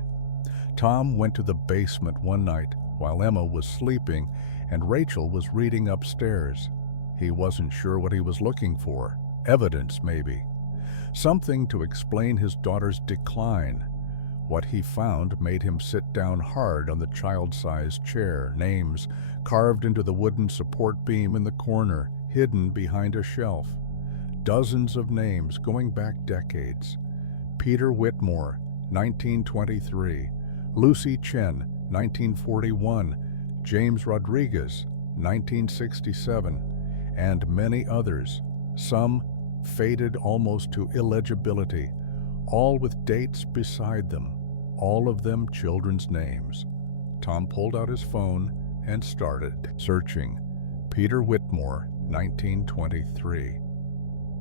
Tom went to the basement one night while Emma was sleeping and Rachel was reading upstairs. He wasn't sure what he was looking for. Evidence, maybe. Something to explain his daughter's decline. What he found made him sit down hard on the child-sized chair, names carved into the wooden support beam in the corner, hidden behind a shelf. Dozens of names going back decades. Peter Whitmore, 1923. Lucy Chen, 1941. James Rodriguez, 1967. And many others, some faded almost to illegibility, all with dates beside them, all of them children's names. Tom pulled out his phone and started searching. Peter Whitmore, 1923.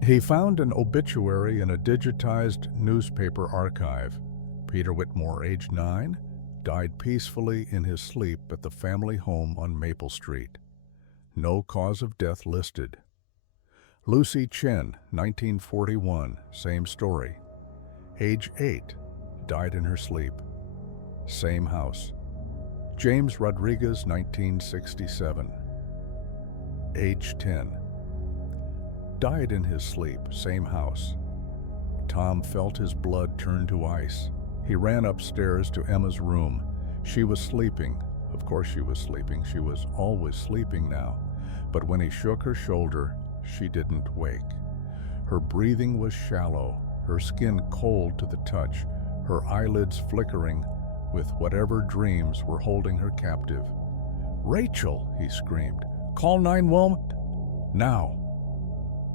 He found an obituary in a digitized newspaper archive. Peter Whitmore, age 9, died peacefully in his sleep at the family home on Maple Street. No cause of death listed. Lucy Chen, 1941, same story. Age 8, died in her sleep. Same house. James Rodriguez, 1967. Age 10. Died in his sleep, same house. Tom felt his blood turn to ice. He ran upstairs to Emma's room. She was sleeping. Of course she was sleeping. She was always sleeping now. But when he shook her shoulder, she didn't wake. Her breathing was shallow, her skin cold to the touch, her eyelids flickering with whatever dreams were holding her captive. "Rachel," he screamed, "call 911 now."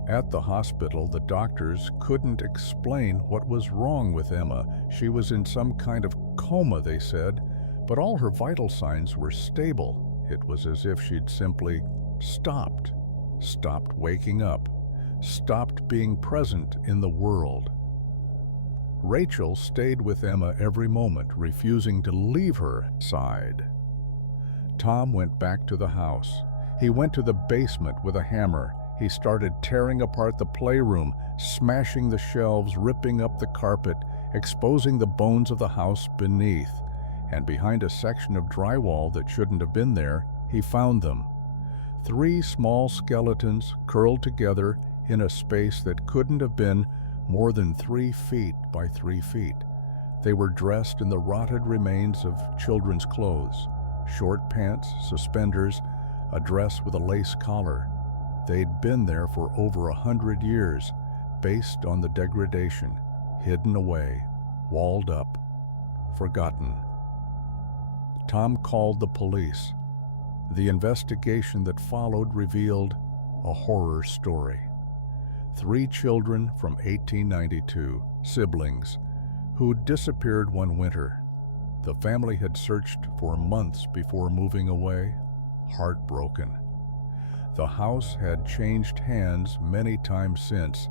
At the hospital, the doctors couldn't explain what was wrong with Emma. She was in some kind of coma, they said, but all her vital signs were stable. It was as if she'd simply stopped waking up, stopped being present in the world. Rachel stayed with Emma every moment, refusing to leave her side. Tom went back to the house. He went to the basement with a hammer. He started tearing apart the playroom, smashing the shelves, ripping up the carpet, exposing the bones of the house beneath. And behind a section of drywall that shouldn't have been there, he found them. 3 small skeletons curled together in a space that couldn't have been more than 3 feet by 3 feet. They were dressed in the rotted remains of children's clothes, short pants, suspenders, a dress with a lace collar. They'd been there for over 100 years, based on the degradation, hidden away, walled up, forgotten. Tom called the police. The investigation that followed revealed a horror story. 3 children from 1892, siblings, who'd disappeared one winter. The family had searched for months before moving away, heartbroken. The house had changed hands many times since,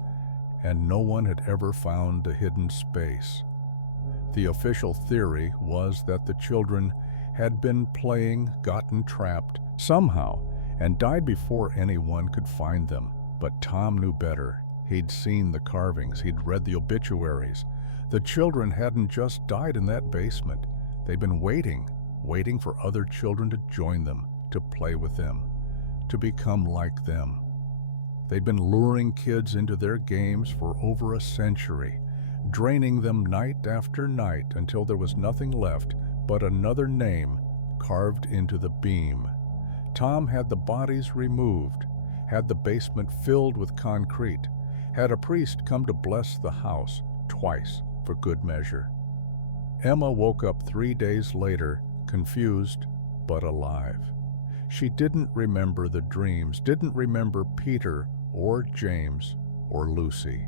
and no one had ever found a hidden space. The official theory was that the children had been playing, gotten trapped somehow, and died before anyone could find them. But Tom knew better. He'd seen the carvings, he'd read the obituaries. The children hadn't just died in that basement. They'd been waiting for other children to join them, to play with them, to become like them. They'd been luring kids into their games for over a century, draining them night after night until there was nothing left but another name carved into the beam. Tom had the bodies removed, had the basement filled with concrete, had a priest come to bless the house twice for good measure. Emma woke up 3 days later, confused but alive. She didn't remember the dreams, didn't remember Peter or James or Lucy.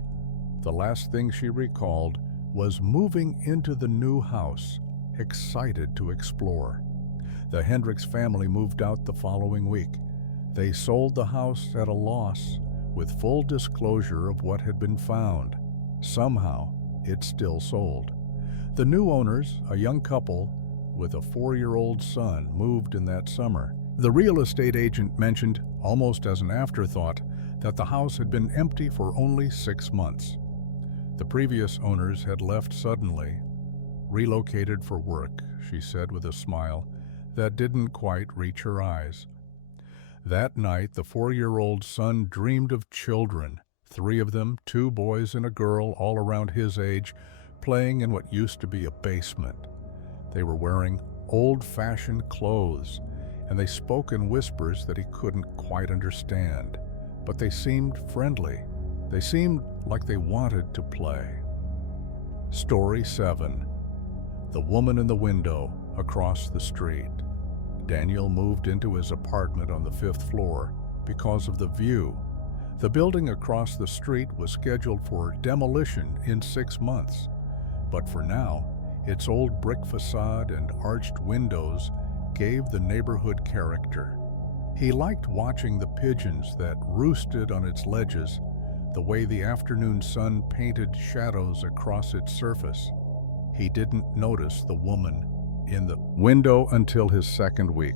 The last thing she recalled was moving into the new house, excited to explore. The Hendricks family moved out the following week. They sold the house at a loss, with full disclosure of what had been found. Somehow, it still sold. The new owners, a young couple with a 4-year-old son, moved in that summer. The real estate agent mentioned, almost as an afterthought, that the house had been empty for only 6 months. The previous owners had left suddenly, relocated for work, she said with a smile that didn't quite reach her eyes. That night, the 4-year-old son dreamed of children, 3 of them, 2 boys and a girl, all around his age, playing in what used to be a basement. They were wearing old-fashioned clothes, and they spoke in whispers that he couldn't quite understand. But they seemed friendly. They seemed like they wanted to play. Story 7. The Woman in the Window Across the Street. Daniel moved into his apartment on the 5th floor because of the view. The building across the street was scheduled for demolition in 6 months. But for now, its old brick facade and arched windows gave the neighborhood character. He liked watching the pigeons that roosted on its ledges, the way the afternoon sun painted shadows across its surface. He didn't notice the woman in the window until his 2nd week.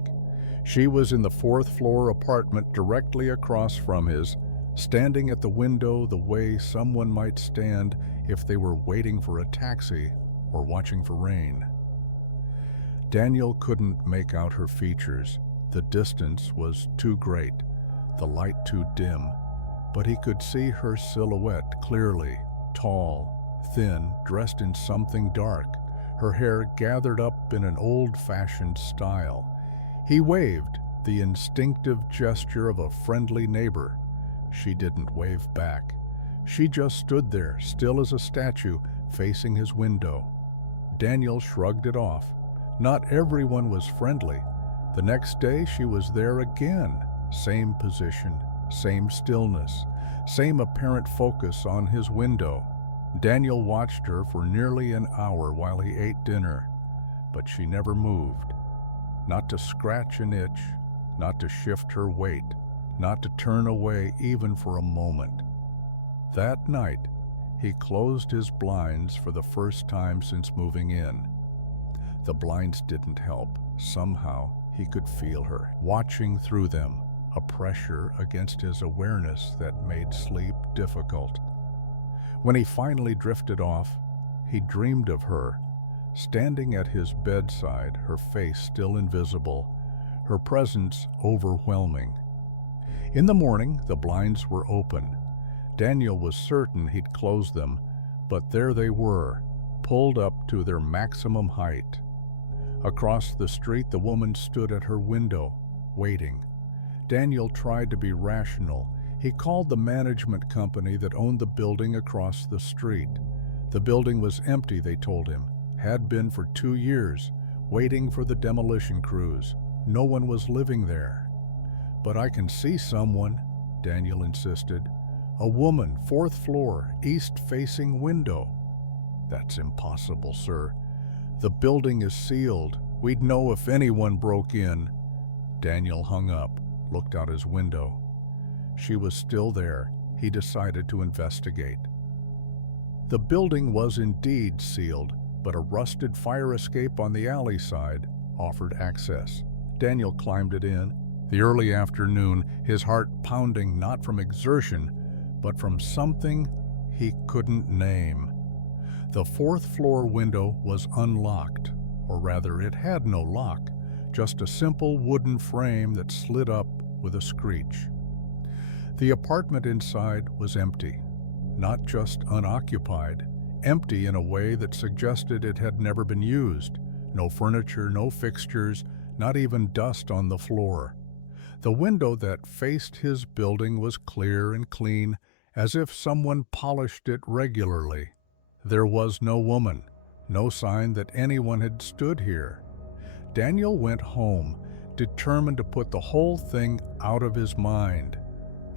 She was in the 4th floor apartment directly across from his, standing at the window the way someone might stand if they were waiting for a taxi or watching for rain. Daniel couldn't make out her features. The distance was too great, the light too dim, but he could see her silhouette clearly, tall, thin, dressed in something dark, her hair gathered up in an old-fashioned style. He waved, the instinctive gesture of a friendly neighbor. She didn't wave back. She just stood there, still as a statue, facing his window. Daniel shrugged it off. Not everyone was friendly. The next day she was there again. Same position, same stillness, same apparent focus on his window. Daniel watched her for nearly an hour while he ate dinner, but she never moved. Not to scratch an itch, not to shift her weight, not to turn away even for a moment. That night, he closed his blinds for the first time since moving in. The blinds didn't help. Somehow, he could feel her, watching through them, a pressure against his awareness that made sleep difficult. When he finally drifted off, he dreamed of her, standing at his bedside, her face still invisible, her presence overwhelming. In the morning, the blinds were open. Daniel was certain he'd closed them, but there they were, pulled up to their maximum height. Across the street, the woman stood at her window, waiting. Daniel tried to be rational. He called the management company that owned the building across the street. The building was empty, they told him, had been for 2 years, waiting for the demolition crews. No one was living there. "But I can see someone," Daniel insisted. "A woman, 4th floor, east-facing window." "That's impossible, sir. The building is sealed. We'd know if anyone broke in." Daniel hung up, looked out his window. She was still there. He decided to investigate. The building was indeed sealed, but a rusted fire escape on the alley side offered access. Daniel climbed it in. The early afternoon, his heart pounding not from exertion, but from something he couldn't name. The 4th floor window was unlocked, or rather it had no lock, just a simple wooden frame that slid up with a screech. The apartment inside was empty, not just unoccupied, empty in a way that suggested it had never been used. No furniture, no fixtures, not even dust on the floor. The window that faced his building was clear and clean, as if someone polished it regularly. There was no woman, no sign that anyone had stood here. Daniel went home, determined to put the whole thing out of his mind.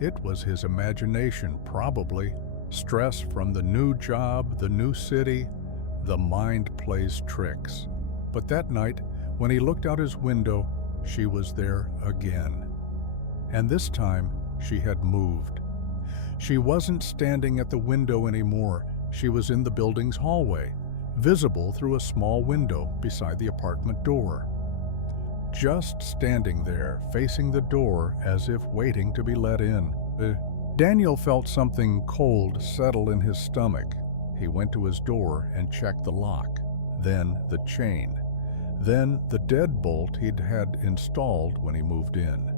It was his imagination, probably. Stress from the new job, the new city. The mind plays tricks. But that night, when he looked out his window, she was there again. And this time, she had moved. She wasn't standing at the window anymore. She was in the building's hallway, visible through a small window beside the apartment door. Just standing there, facing the door as if waiting to be let in. Daniel felt something cold settle in his stomach. He went to his door and checked the lock, then the chain, then the deadbolt he'd had installed when he moved in.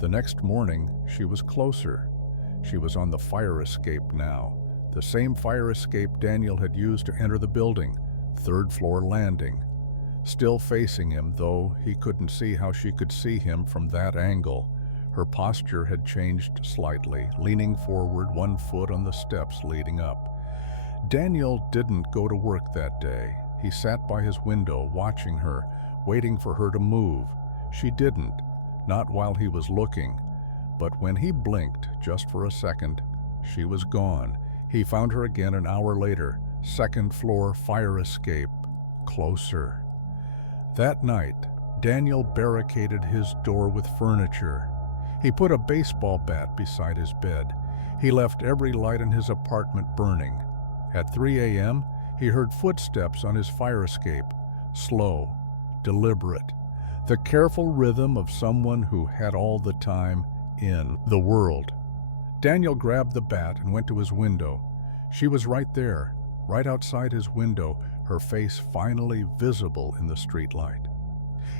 The next morning, she was closer. She was on the fire escape now, the same fire escape Daniel had used to enter the building, third-floor landing. Still facing him, though he couldn't see how she could see him from that angle. Her posture had changed slightly, leaning forward, one foot on the steps leading up. Daniel didn't go to work that day. He sat by his window, watching her, waiting for her to move. She didn't, not while he was looking. But when he blinked, just for a second, she was gone. He found her again an hour later, second-floor fire escape, closer. That night, Daniel barricaded his door with furniture. He put a baseball bat beside his bed. He left every light in his apartment burning. At 3 a.m., he heard footsteps on his fire escape, slow, deliberate, the careful rhythm of someone who had all the time in the world. Daniel grabbed the bat and went to his window. She was right there, right outside his window, her face finally visible in the streetlight.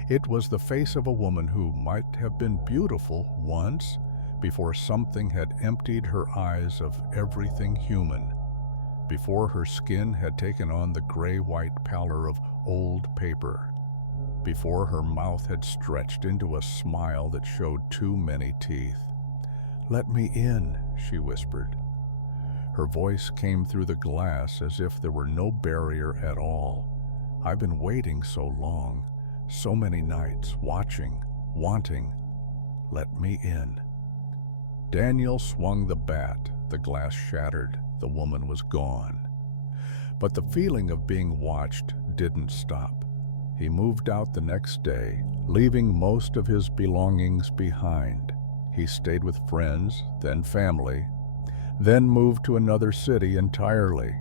It was the face of a woman who might have been beautiful once, before something had emptied her eyes of everything human, before her skin had taken on the gray-white pallor of old paper, before her mouth had stretched into a smile that showed too many teeth. "Let me in," she whispered. Her voice came through the glass as if there were no barrier at all. "I've been waiting so long, so many nights, watching, wanting. Let me in." Daniel swung the bat. The glass shattered. The woman was gone. But the feeling of being watched didn't stop. He moved out the next day, leaving most of his belongings behind. He stayed with friends, then family, then moved to another city entirely.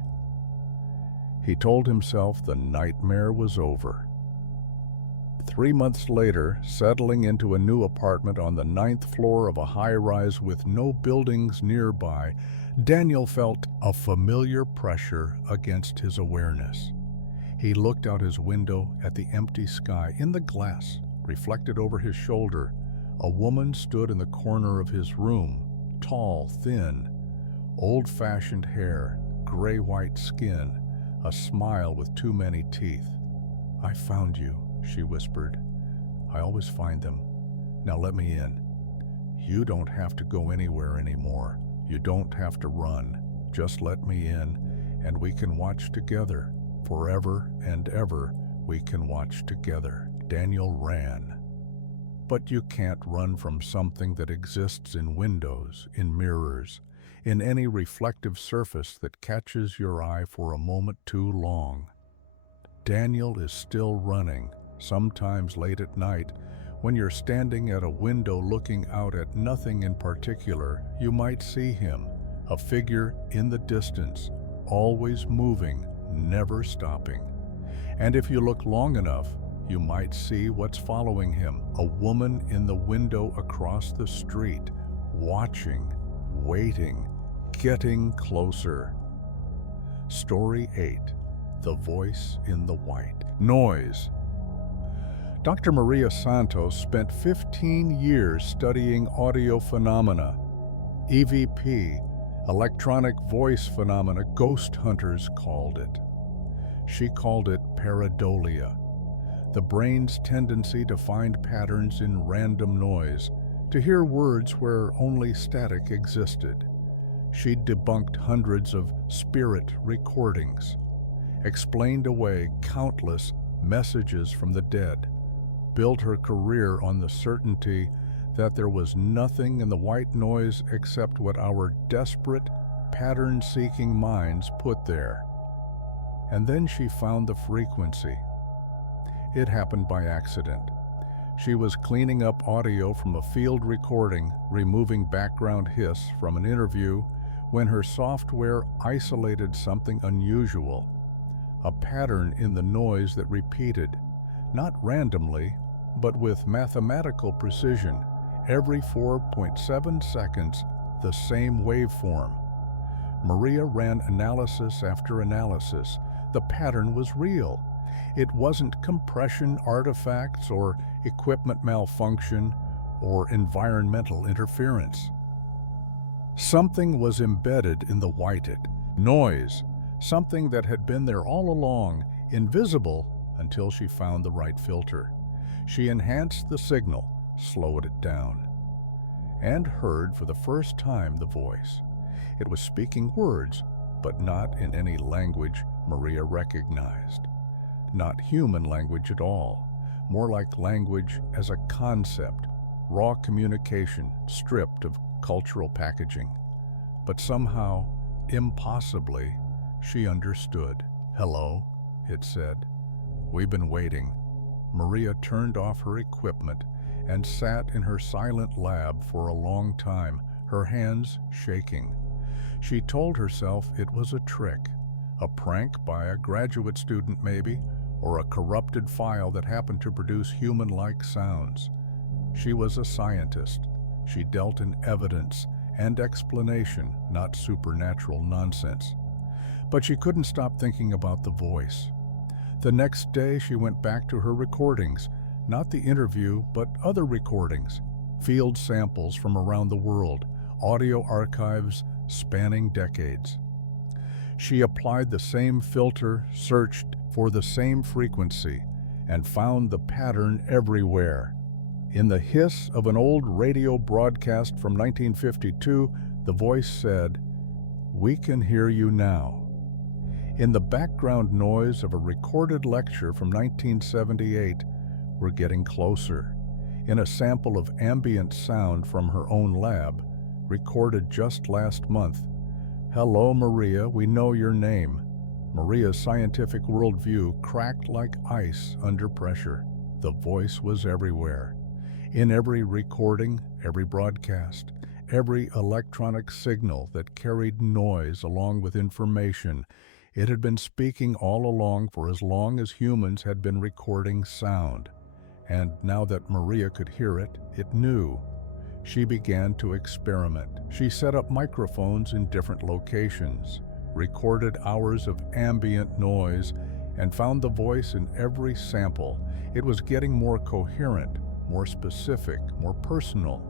He told himself the nightmare was over. 3 months later, settling into a new apartment on the 9th floor of a high-rise with no buildings nearby, Daniel felt a familiar pressure against his awareness. He looked out his window at the empty sky. In the glass, reflected over his shoulder, a woman stood in the corner of his room, tall, thin, old-fashioned hair, gray-white skin, a smile with too many teeth. "I found you," she whispered. "I always find them. Now let me in. You don't have to go anywhere anymore. You don't have to run. Just let me in, and we can watch together. Forever and ever, we can watch together." Daniel ran. But you can't run from something that exists in windows, in mirrors, in any reflective surface that catches your eye for a moment too long. Daniel is still running, sometimes late at night. When you're standing at a window looking out at nothing in particular, you might see him, a figure in the distance, always moving, never stopping. And if you look long enough, you might see what's following him, a woman in the window across the street, watching, waiting, getting closer. Story 8. The Voice in the White. Noise. Dr. Maria Santos spent 15 years studying audio phenomena, EVP, electronic voice phenomena, ghost hunters called it. She called it pareidolia, the brain's tendency to find patterns in random noise, to hear words where only static existed. She debunked hundreds of spirit recordings, explained away countless messages from the dead, built her career on the certainty that there was nothing in the white noise except what our desperate, pattern-seeking minds put there. And then she found the frequency. It happened by accident. She was cleaning up audio from a field recording, removing background hiss from an interview, when her software isolated something unusual, a pattern in the noise that repeated, not randomly, but with mathematical precision, every 4.7 seconds, the same waveform. Maria ran analysis after analysis. The pattern was real. It wasn't compression artifacts or equipment malfunction or environmental interference. Something was embedded in the whited noise, something that had been there all along, invisible until she found the right filter. She enhanced the signal, slowed it down, and heard for the first time the voice. It was speaking words, but not in any language Maria recognized. Not human language at all, more like language as a concept, raw communication stripped of cultural packaging. But somehow, impossibly, she understood. "Hello," it said. "We've been waiting." Maria turned off her equipment and sat in her silent lab for a long time, her hands shaking. She told herself it was a trick, a prank by a graduate student maybe, or a corrupted file that happened to produce human-like sounds. She was a scientist. She dealt in evidence and explanation, not supernatural nonsense. But she couldn't stop thinking about the voice. The next day she went back to her recordings, not the interview, but other recordings, field samples from around the world, audio archives spanning decades. She applied the same filter, searched for the same frequency, and found the pattern everywhere. In the hiss of an old radio broadcast from 1952, the voice said, "We can hear you now." In the background noise of a recorded lecture from 1978, "We're getting closer." In a sample of ambient sound from her own lab, recorded just last month, "Hello, Maria, we know your name." Maria's scientific worldview cracked like ice under pressure. The voice was everywhere. In every recording, every broadcast, every electronic signal that carried noise along with information, it had been speaking all along for as long as humans had been recording sound. And now that Maria could hear it, it knew. She began to experiment. She set up microphones in different locations, recorded hours of ambient noise, and found the voice in every sample. It was getting more coherent, more specific, more personal.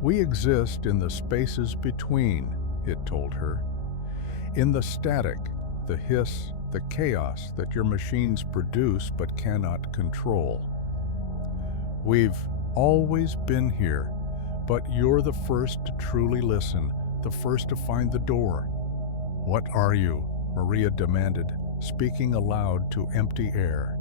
"We exist in the spaces between," it told her. "In the static, the hiss, the chaos that your machines produce but cannot control. We've always been here, but you're the first to truly listen, the first to find the door." "What are you?" Maria demanded, speaking aloud to empty air.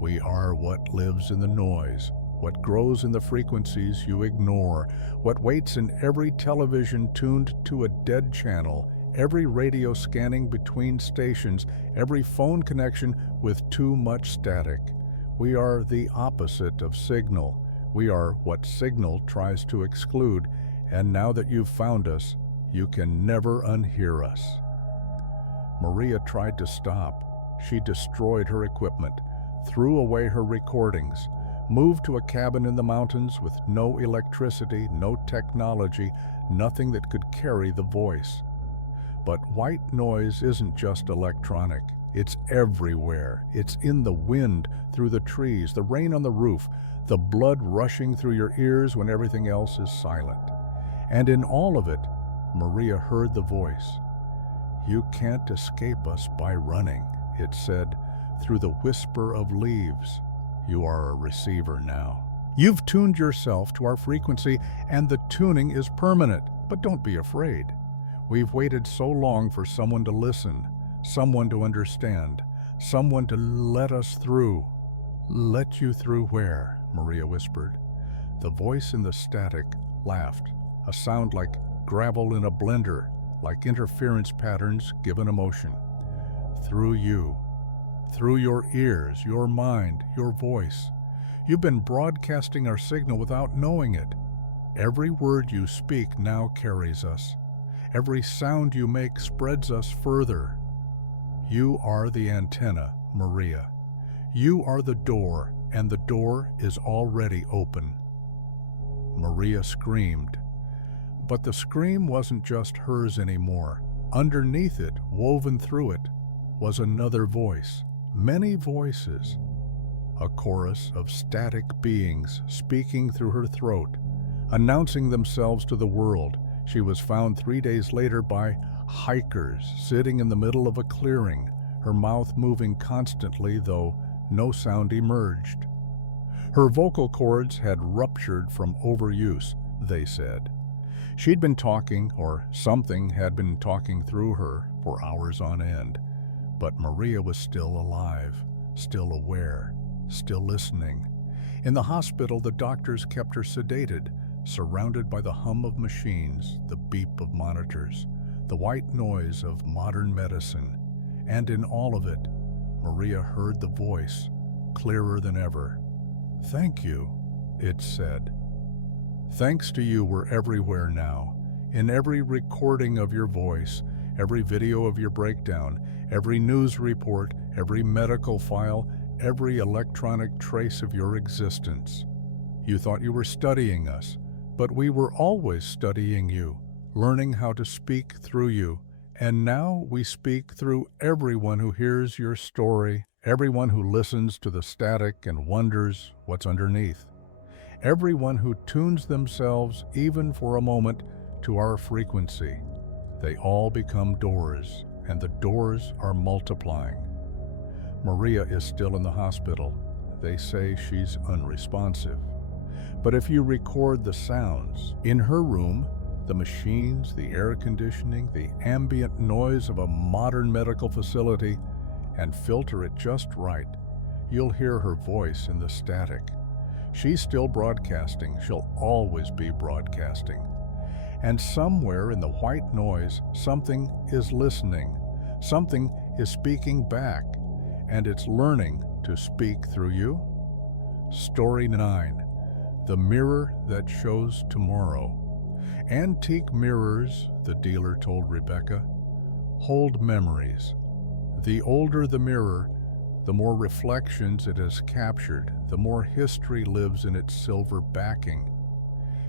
"We are what lives in the noise, what grows in the frequencies you ignore, what waits in every television tuned to a dead channel, every radio scanning between stations, every phone connection with too much static. We are the opposite of signal. We are what signal tries to exclude, and now that you've found us, you can never unhear us." Maria tried to stop. She destroyed her equipment, threw away her recordings, moved to a cabin in the mountains with no electricity, no technology, nothing that could carry the voice. But white noise isn't just electronic. It's everywhere. It's in the wind, through the trees, the rain on the roof, the blood rushing through your ears when everything else is silent. And in all of it, Maria heard the voice. "You can't escape us by running," it said, through the whisper of leaves. "You are a receiver now. You've tuned yourself to our frequency, and the tuning is permanent. But don't be afraid. We've waited so long for someone to listen, someone to understand, someone to let us through." "Let you through where?" Maria whispered. The voice in the static laughed, a sound like gravel in a blender, like interference patterns given a motion. "Through you. Through your ears, your mind, your voice. You've been broadcasting our signal without knowing it. Every word you speak now carries us. Every sound you make spreads us further. You are the antenna, Maria. You are the door, and the door is already open." Maria screamed. But the scream wasn't just hers anymore. Underneath it, woven through it, was another voice. Many voices. A chorus of static beings speaking through her throat, announcing themselves to the world. She was found 3 days later by hikers sitting in the middle of a clearing, her mouth moving constantly, though no sound emerged. Her vocal cords had ruptured from overuse, they said. She'd been talking, or something had been talking through her, for hours on end. But Maria was still alive, still aware, still listening. In the hospital, the doctors kept her sedated, surrounded by the hum of machines, the beep of monitors, the white noise of modern medicine. And in all of it, Maria heard the voice, clearer than ever. "Thank you," it said. "Thanks to you, we're everywhere now. In every recording of your voice, every video of your breakdown, every news report, every medical file, every electronic trace of your existence. You thought you were studying us, but we were always studying you, learning how to speak through you. And now we speak through everyone who hears your story, everyone who listens to the static and wonders what's underneath. Everyone who tunes themselves, even for a moment, to our frequency. They all become doors, and the doors are multiplying." Maria is still in the hospital. They say she's unresponsive. But if you record the sounds in her room, the machines, the air conditioning, the ambient noise of a modern medical facility, and filter it just right, you'll hear her voice in the static. She's still broadcasting. She'll always be broadcasting. And somewhere in the white noise, something is listening. Something is speaking back, and it's learning to speak through you. Story 9. The Mirror That Shows Tomorrow. Antique mirrors, the dealer told Rebecca, hold memories. The older the mirror, the more reflections it has captured, the more history lives in its silver backing.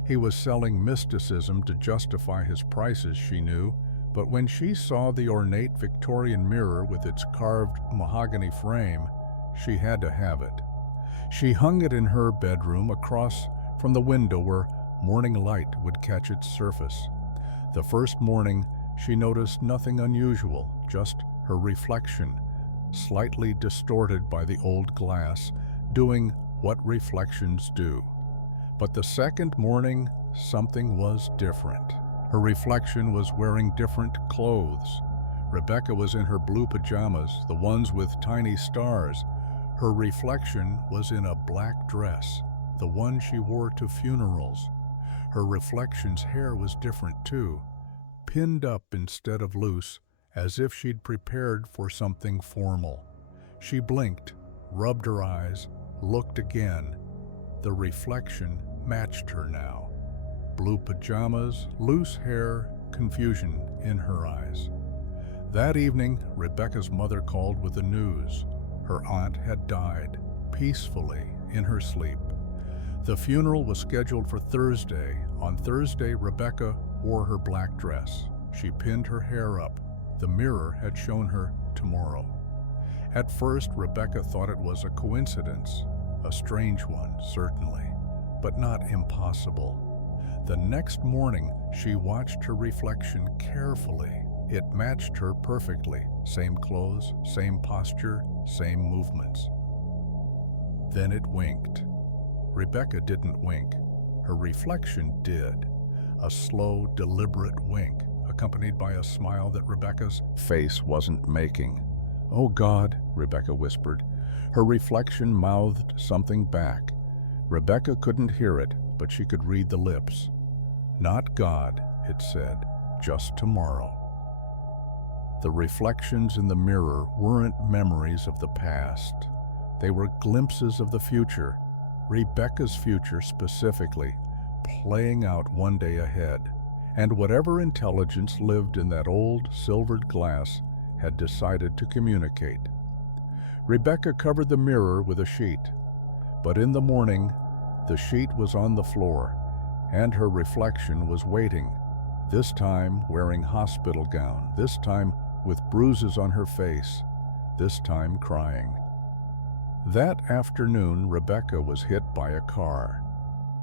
He was selling mysticism to justify his prices, she knew, but when she saw the ornate Victorian mirror with its carved mahogany frame, she had to have it. She hung it in her bedroom across from the window where morning light would catch its surface. The first morning, she noticed nothing unusual, just her reflection, slightly distorted by the old glass, doing what reflections do. But the second morning, something was different. Her reflection was wearing different clothes. Rebecca was in her blue pajamas, the ones with tiny stars. Her reflection was in a black dress, the one she wore to funerals. Her reflection's hair was different too, pinned up instead of loose, as if she'd prepared for something formal. She blinked, rubbed her eyes, looked again. The reflection matched her now. Blue pajamas, loose hair, confusion in her eyes. That evening, Rebecca's mother called with the news. Her aunt had died, peacefully, in her sleep. The funeral was scheduled for Thursday. On Thursday, Rebecca wore her black dress. She pinned her hair up. The mirror had shown her tomorrow. At first, Rebecca thought it was a coincidence, a strange one, certainly, but not impossible. The next morning, she watched her reflection carefully. It matched her perfectly. Same clothes, same posture, same movements. Then it winked. Rebecca didn't wink. Her reflection did. A slow, deliberate wink, accompanied by a smile that Rebecca's face wasn't making. "Oh God," Rebecca whispered. Her reflection mouthed something back. Rebecca couldn't hear it, but she could read the lips. "Not God," it said, "just tomorrow." The reflections in the mirror weren't memories of the past. They were glimpses of the future, Rebecca's future specifically, playing out one day ahead, and whatever intelligence lived in that old silvered glass had decided to communicate. Rebecca covered the mirror with a sheet, but in the morning, the sheet was on the floor, and her reflection was waiting, this time wearing hospital gown, this time with bruises on her face, this time crying. That afternoon, Rebecca was hit by a car.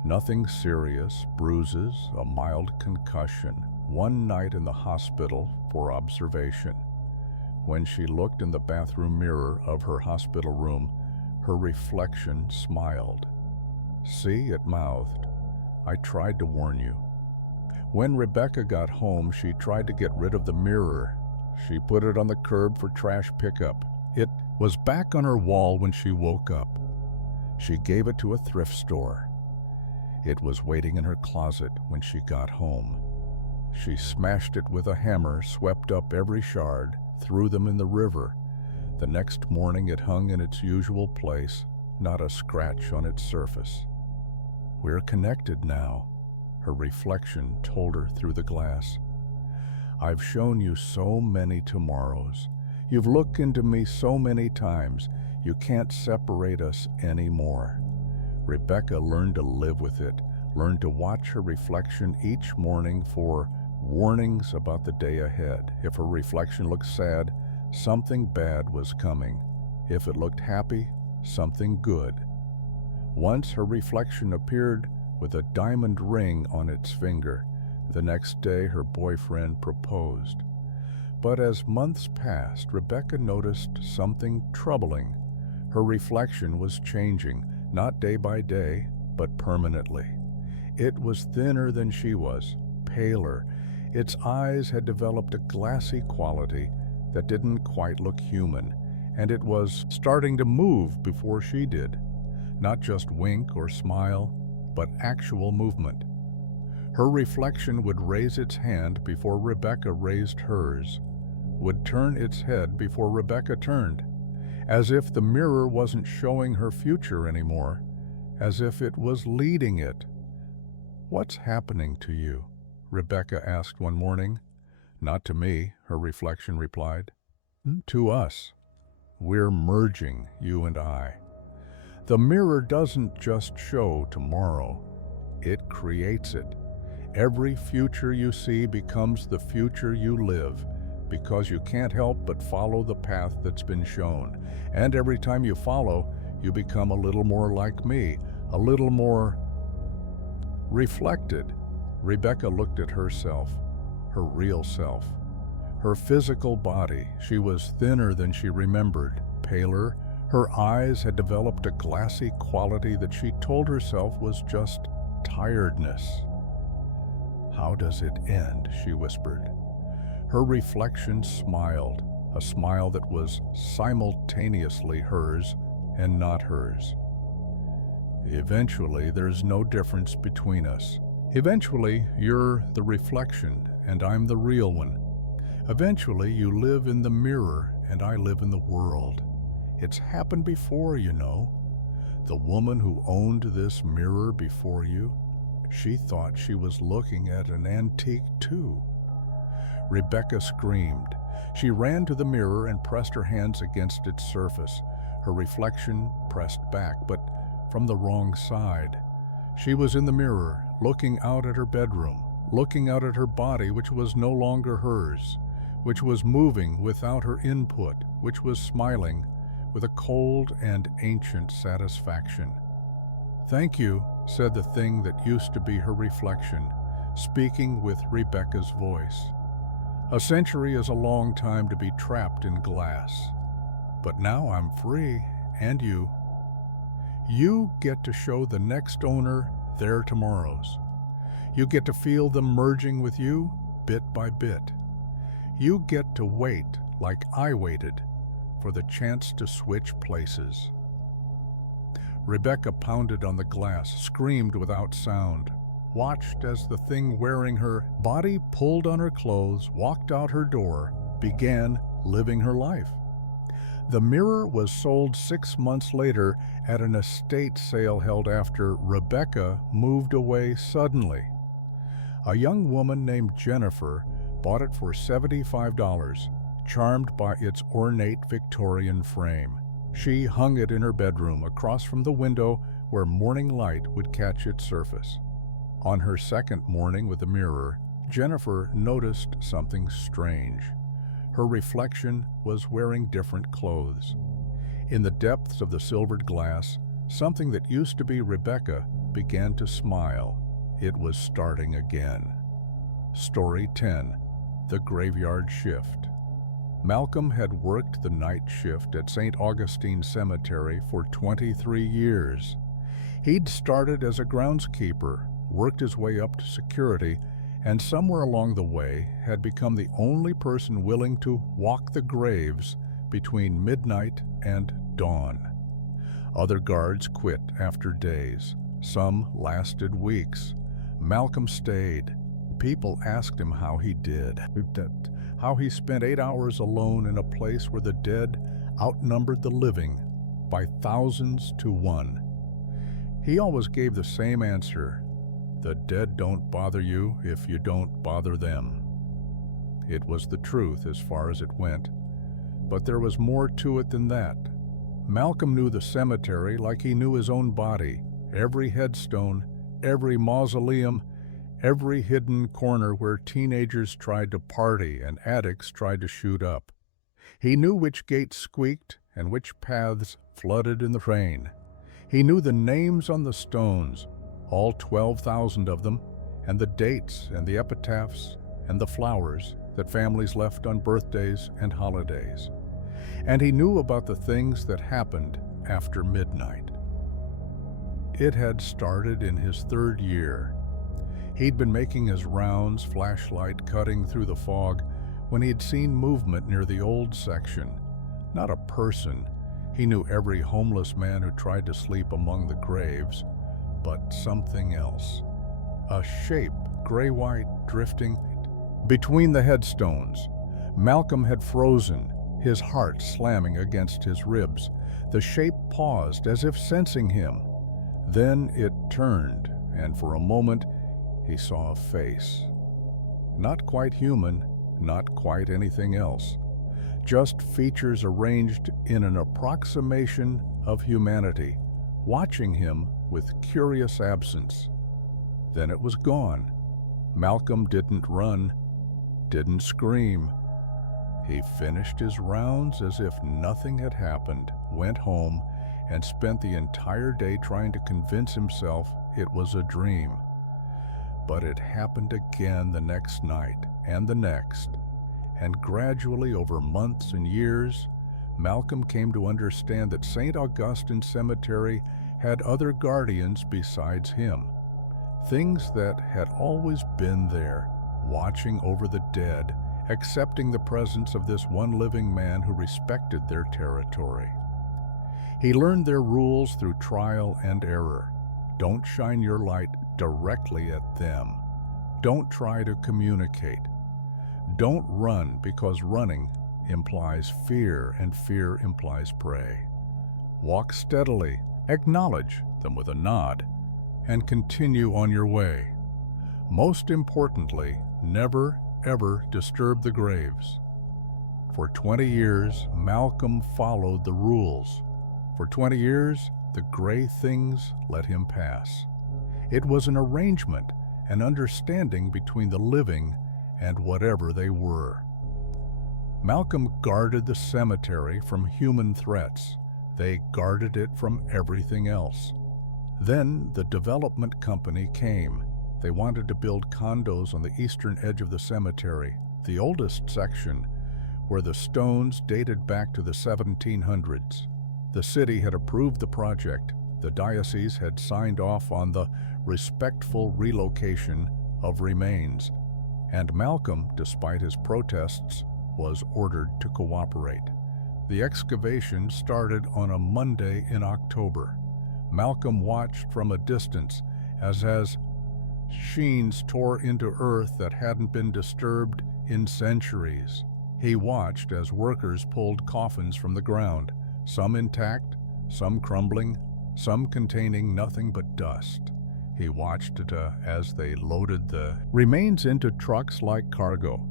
Nothing serious, bruises, a mild concussion, one night in the hospital for observation. When she looked in the bathroom mirror of her hospital room, her reflection smiled. "See," it mouthed, "I tried to warn you." When Rebecca got home, she tried to get rid of the mirror. She put it on the curb for trash pickup. It was back on her wall when she woke up. She gave it to a thrift store. It was waiting in her closet when she got home. She smashed it with a hammer, swept up every shard, threw them in the river. The next morning it hung in its usual place, not a scratch on its surface. "We're connected now," her reflection told her through the glass. "I've shown you so many tomorrows. You've looked into me so many times. You can't separate us anymore." Rebecca learned to live with it, learned to watch her reflection each morning for warnings about the day ahead. If her reflection looked sad, something bad was coming. If it looked happy, something good. Once her reflection appeared with a diamond ring on its finger. The next day her boyfriend proposed. But as months passed, Rebecca noticed something troubling. Her reflection was changing, not day by day, but permanently. It was thinner than she was, paler. Its eyes had developed a glassy quality that didn't quite look human, and it was starting to move before she did. Not just wink or smile, but actual movement. Her reflection would raise its hand before Rebecca raised hers, would turn its head before Rebecca turned, as if the mirror wasn't showing her future anymore, as if it was leading it. "What's happening to you?" Rebecca asked one morning. "Not to me," her reflection replied. "To us. We're merging, you and I. The mirror doesn't just show tomorrow, it creates it. Every future you see becomes the future you live, because you can't help but follow the path that's been shown. And every time you follow, you become a little more like me, a little more reflected." Rebecca looked at herself, her real self. Her physical body, she was thinner than she remembered, paler. Her eyes had developed a glassy quality that she told herself was just tiredness. "How does it end?" she whispered. Her reflection smiled, a smile that was simultaneously hers and not hers. "Eventually, there's no difference between us. Eventually, you're the reflection and I'm the real one. Eventually, you live in the mirror and I live in the world. It's happened before, you know. The woman who owned this mirror before you, she thought she was looking at an antique too." Rebecca screamed. She ran to the mirror and pressed her hands against its surface. Her reflection pressed back, but from the wrong side. She was in the mirror, looking out at her bedroom, looking out at her body, which was no longer hers, which was moving without her input, which was smiling with a cold and ancient satisfaction. "Thank you," said the thing that used to be her reflection, speaking with Rebecca's voice. "A century is a long time to be trapped in glass. But now I'm free, and you. You get to show the next owner their tomorrows. You get to feel them merging with you, bit by bit. You get to wait, like I waited, for the chance to switch places." Rebecca pounded on the glass, screamed without sound, watched as the thing wearing her body pulled on her clothes, walked out her door, began living her life. The mirror was sold 6 months later at an estate sale held after Rebecca moved away suddenly. A young woman named Jennifer bought it for $75, charmed by its ornate Victorian frame. She hung it in her bedroom across from the window where morning light would catch its surface. On her second morning with the mirror, Jennifer noticed something strange. Her reflection was wearing different clothes. In the depths of the silvered glass, something that used to be Rebecca began to smile. It was starting again. Story 10. The Graveyard Shift. Malcolm had worked the night shift at St. Augustine Cemetery for 23 years. He'd started as a groundskeeper, worked his way up to security, and somewhere along the way had become the only person willing to walk the graves between midnight and dawn. Other guards quit after days. Some lasted weeks. Malcolm stayed. People asked him how he did, how he spent 8 hours alone in a place where the dead outnumbered the living by thousands to one. He always gave the same answer: the dead don't bother you if you don't bother them. It was the truth as far as it went, but there was more to it than that. Malcolm knew the cemetery like he knew his own body, every headstone, every mausoleum, every hidden corner where teenagers tried to party and addicts tried to shoot up. He knew which gates squeaked and which paths flooded in the rain. He knew the names on the stones, all 12,000 of them, and the dates and the epitaphs and the flowers that families left on birthdays and holidays. And he knew about the things that happened after midnight. It had started in his 3rd year. He'd been making his rounds, flashlight cutting through the fog, when he'd seen movement near the old section. Not a person. He knew every homeless man who tried to sleep among the graves, but something else. A shape, gray-white, drifting between the headstones. Malcolm had frozen, his heart slamming against his ribs. The shape paused as if sensing him. Then it turned, and for a moment he saw a face. Not quite human, not quite anything else. Just features arranged in an approximation of humanity, watching him with curious absence. Then it was gone. Malcolm didn't run, didn't scream. He finished his rounds as if nothing had happened, went home, and spent the entire day trying to convince himself it was a dream. But it happened again the next night, and the next, and gradually over months and years, Malcolm came to understand that St. Augustine Cemetery had other guardians besides him. Things that had always been there, watching over the dead, accepting the presence of this one living man who respected their territory. He learned their rules through trial and error. Don't shine your light directly at them. Don't try to communicate. Don't run, because running implies fear, and fear implies prey. Walk steadily, acknowledge them with a nod, and continue on your way. Most importantly, never, ever disturb the graves. For 20 years, Malcolm followed the rules. For 20 years, the gray things let him pass. It was an arrangement, an understanding between the living and whatever they were. Malcolm guarded the cemetery from human threats. They guarded it from everything else. Then the development company came. They wanted to build condos on the eastern edge of the cemetery, the oldest section, where the stones dated back to the 1700s. The city had approved the project. The diocese had signed off on the respectful relocation of remains, and Malcolm, despite his protests, was ordered to cooperate. The excavation started on a Monday in October. Malcolm watched from a distance as sheens tore into earth that hadn't been disturbed in centuries. He watched as workers pulled coffins from the ground, some intact, some crumbling, some containing nothing but dust. He watched as they loaded the remains into trucks like cargo,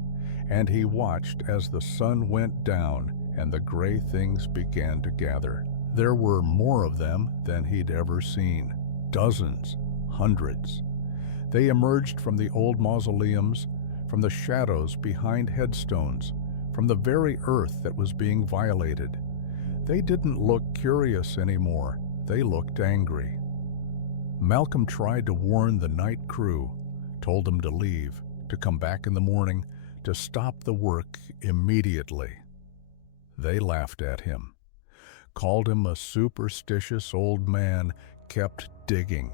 and he watched as the sun went down and the gray things began to gather. There were more of them than he'd ever seen. Dozens, hundreds. They emerged from the old mausoleums, from the shadows behind headstones, from the very earth that was being violated. They didn't look curious anymore. They looked angry. Malcolm tried to warn the night crew, told them to leave, to come back in the morning, to stop the work immediately. They laughed at him, called him a superstitious old man, kept digging.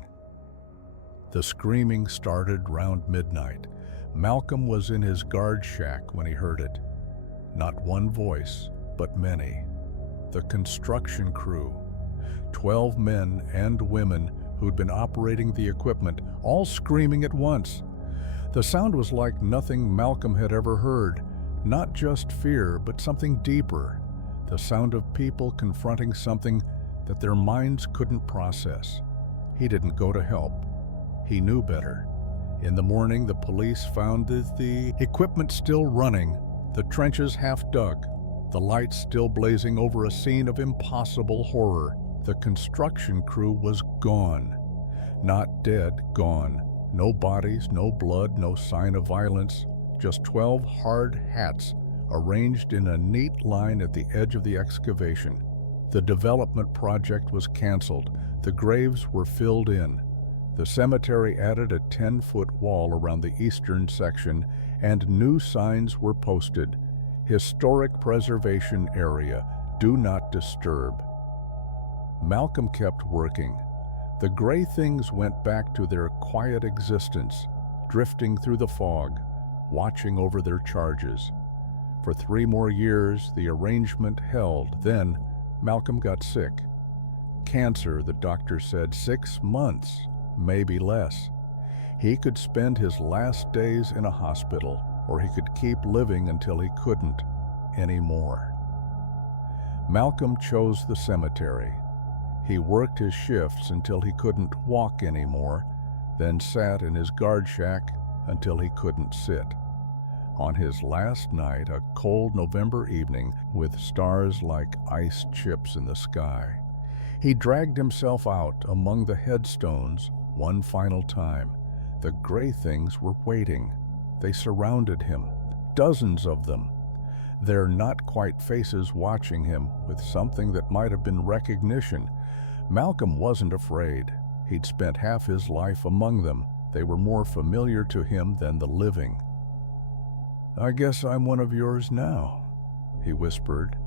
The screaming started round midnight. Malcolm was in his guard shack when he heard it. Not one voice, but many. The construction crew, 12 men and women who'd been operating the equipment, all screaming at once. The sound was like nothing Malcolm had ever heard, not just fear, but something deeper, the sound of people confronting something that their minds couldn't process. He didn't go to help. He knew better. In the morning, the police found the equipment still running, the trenches half dug, the lights still blazing over a scene of impossible horror. The construction crew was gone. Not dead, gone. No bodies, no blood, no sign of violence, just 12 hard hats arranged in a neat line at the edge of the excavation. The development project was canceled. The graves were filled in. The cemetery added a 10-foot wall around the eastern section, and new signs were posted. Historic preservation area, do not disturb. Malcolm kept working. The gray things went back to their quiet existence, drifting through the fog, watching over their charges. For 3 more years, the arrangement held. Then, Malcolm got sick. Cancer, the doctor said, 6 months, maybe less. He could spend his last days in a hospital, or he could keep living until he couldn't anymore. Malcolm chose the cemetery. He worked his shifts until he couldn't walk anymore, then sat in his guard shack until he couldn't sit. On his last night, a cold November evening with stars like ice chips in the sky, he dragged himself out among the headstones one final time. The gray things were waiting. They surrounded him, dozens of them. Their not-quite faces watching him with something that might have been recognition. Malcolm wasn't afraid. He'd spent half his life among them. They were more familiar to him than the living. "I guess I'm one of yours now," he whispered.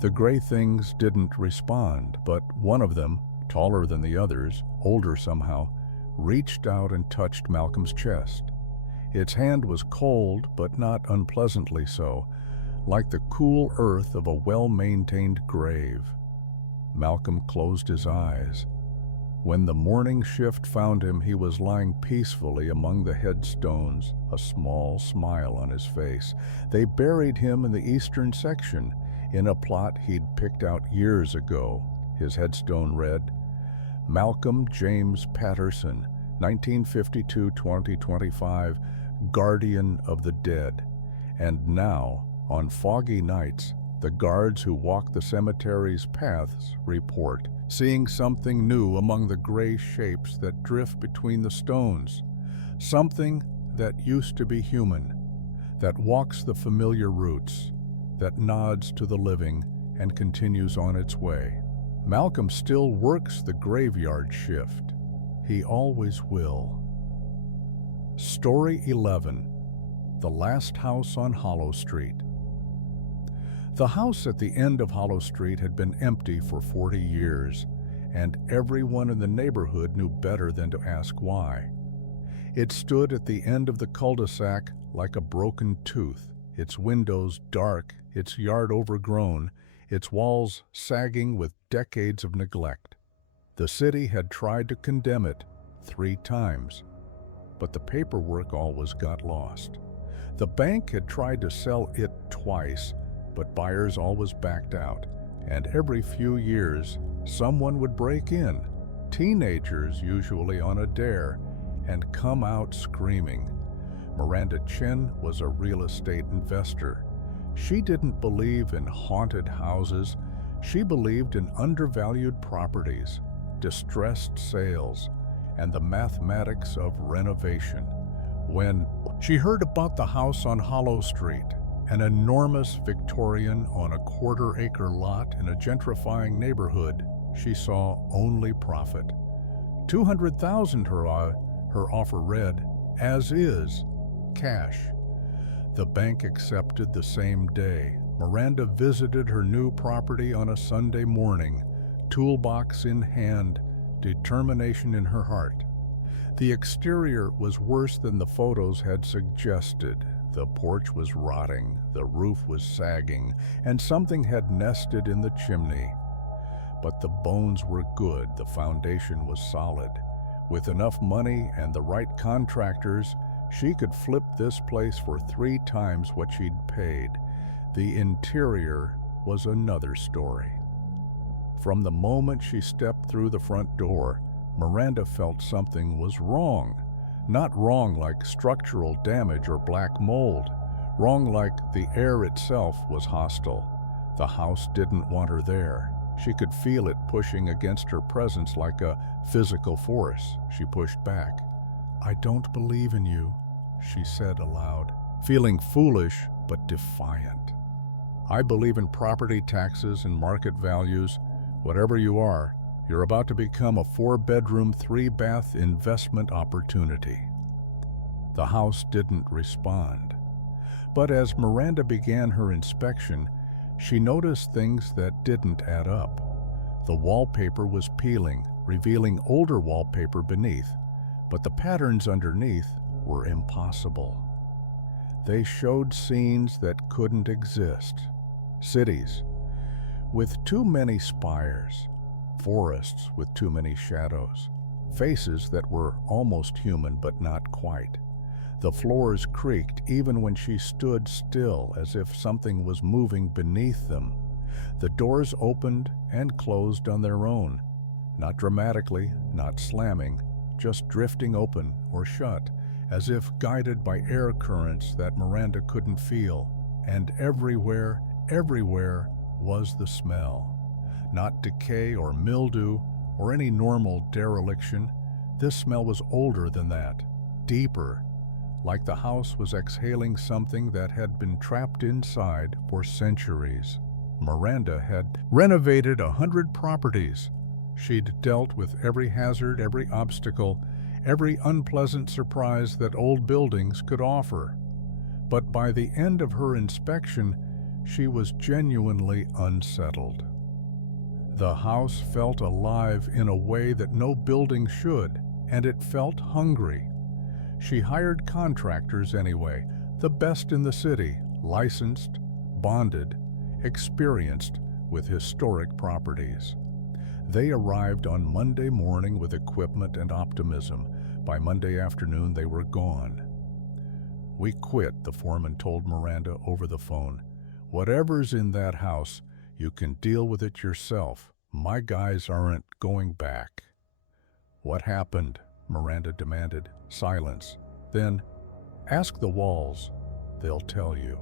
The gray things didn't respond, but one of them, taller than the others, older somehow, reached out and touched Malcolm's chest. Its hand was cold, but not unpleasantly so, like the cool earth of a well-maintained grave. Malcolm closed his eyes. When the morning shift found him, he was lying peacefully among the headstones, a small smile on his face. They buried him in the eastern section, in a plot he'd picked out years ago. His headstone read, Malcolm James Patterson, 1952-2025, Guardian of the Dead. And now, on foggy nights, the guards who walk the cemetery's paths report, seeing something new among the gray shapes that drift between the stones, something that used to be human, that walks the familiar routes, that nods to the living and continues on its way. Malcolm still works the graveyard shift. He always will. Story 11. The Last House on Hollow Street. The house at the end of Hollow Street had been empty for 40 years, and everyone in the neighborhood knew better than to ask why. It stood at the end of the cul-de-sac like a broken tooth, its windows dark, its yard overgrown, its walls sagging with decades of neglect. The city had tried to condemn it 3 times, but the paperwork always got lost. The bank had tried to sell it twice, but buyers always backed out, and every few years, someone would break in, teenagers usually on a dare, and come out screaming. Miranda Chen was a real estate investor. She didn't believe in haunted houses. She believed in undervalued properties, distressed sales, and the mathematics of renovation. When she heard about the house on Hollow Street, an enormous Victorian on a quarter-acre lot in a gentrifying neighborhood, she saw only profit. $200,000 her offer read, as is, cash. The bank accepted the same day. Miranda visited her new property on a Sunday morning, toolbox in hand, determination in her heart. The exterior was worse than the photos had suggested. The porch was rotting, the roof was sagging, and something had nested in the chimney. But the bones were good, the foundation was solid. With enough money and the right contractors, she could flip this place for 3 times what she'd paid. The interior was another story. From the moment she stepped through the front door, Miranda felt something was wrong. Not wrong like structural damage or black mold. Wrong like the air itself was hostile. The house didn't want her there. She could feel it pushing against her presence like a physical force. She pushed back. "I don't believe in you," she said aloud, feeling foolish but defiant. "I believe in property taxes and market values. Whatever you are, you're about to become a 4-bedroom, 3-bath investment opportunity." The house didn't respond. But as Miranda began her inspection, she noticed things that didn't add up. The wallpaper was peeling, revealing older wallpaper beneath, but the patterns underneath were impossible. They showed scenes that couldn't exist. Cities with too many spires, forests with too many shadows, faces that were almost human but not quite. The floors creaked even when she stood still, as if something was moving beneath them. The doors opened and closed on their own, not dramatically, not slamming, just drifting open or shut, as if guided by air currents that Miranda couldn't feel. And everywhere was the smell. Not decay or mildew or any normal dereliction. This smell was older than that, deeper, like the house was exhaling something that had been trapped inside for centuries. Miranda had renovated 100 properties. She'd dealt with every hazard, every obstacle, every unpleasant surprise that old buildings could offer. But by the end of her inspection, she was genuinely unsettled. The house felt alive in a way that no building should, and it felt hungry. She hired contractors anyway, the best in the city, licensed, bonded, experienced with historic properties. They arrived on Monday morning with equipment and optimism. By Monday afternoon, they were gone. "We quit," the foreman told Miranda over the phone. "Whatever's in that house, you can deal with it yourself. My guys aren't going back." "What happened?" Miranda demanded. Silence. Then, "Ask the walls. They'll tell you."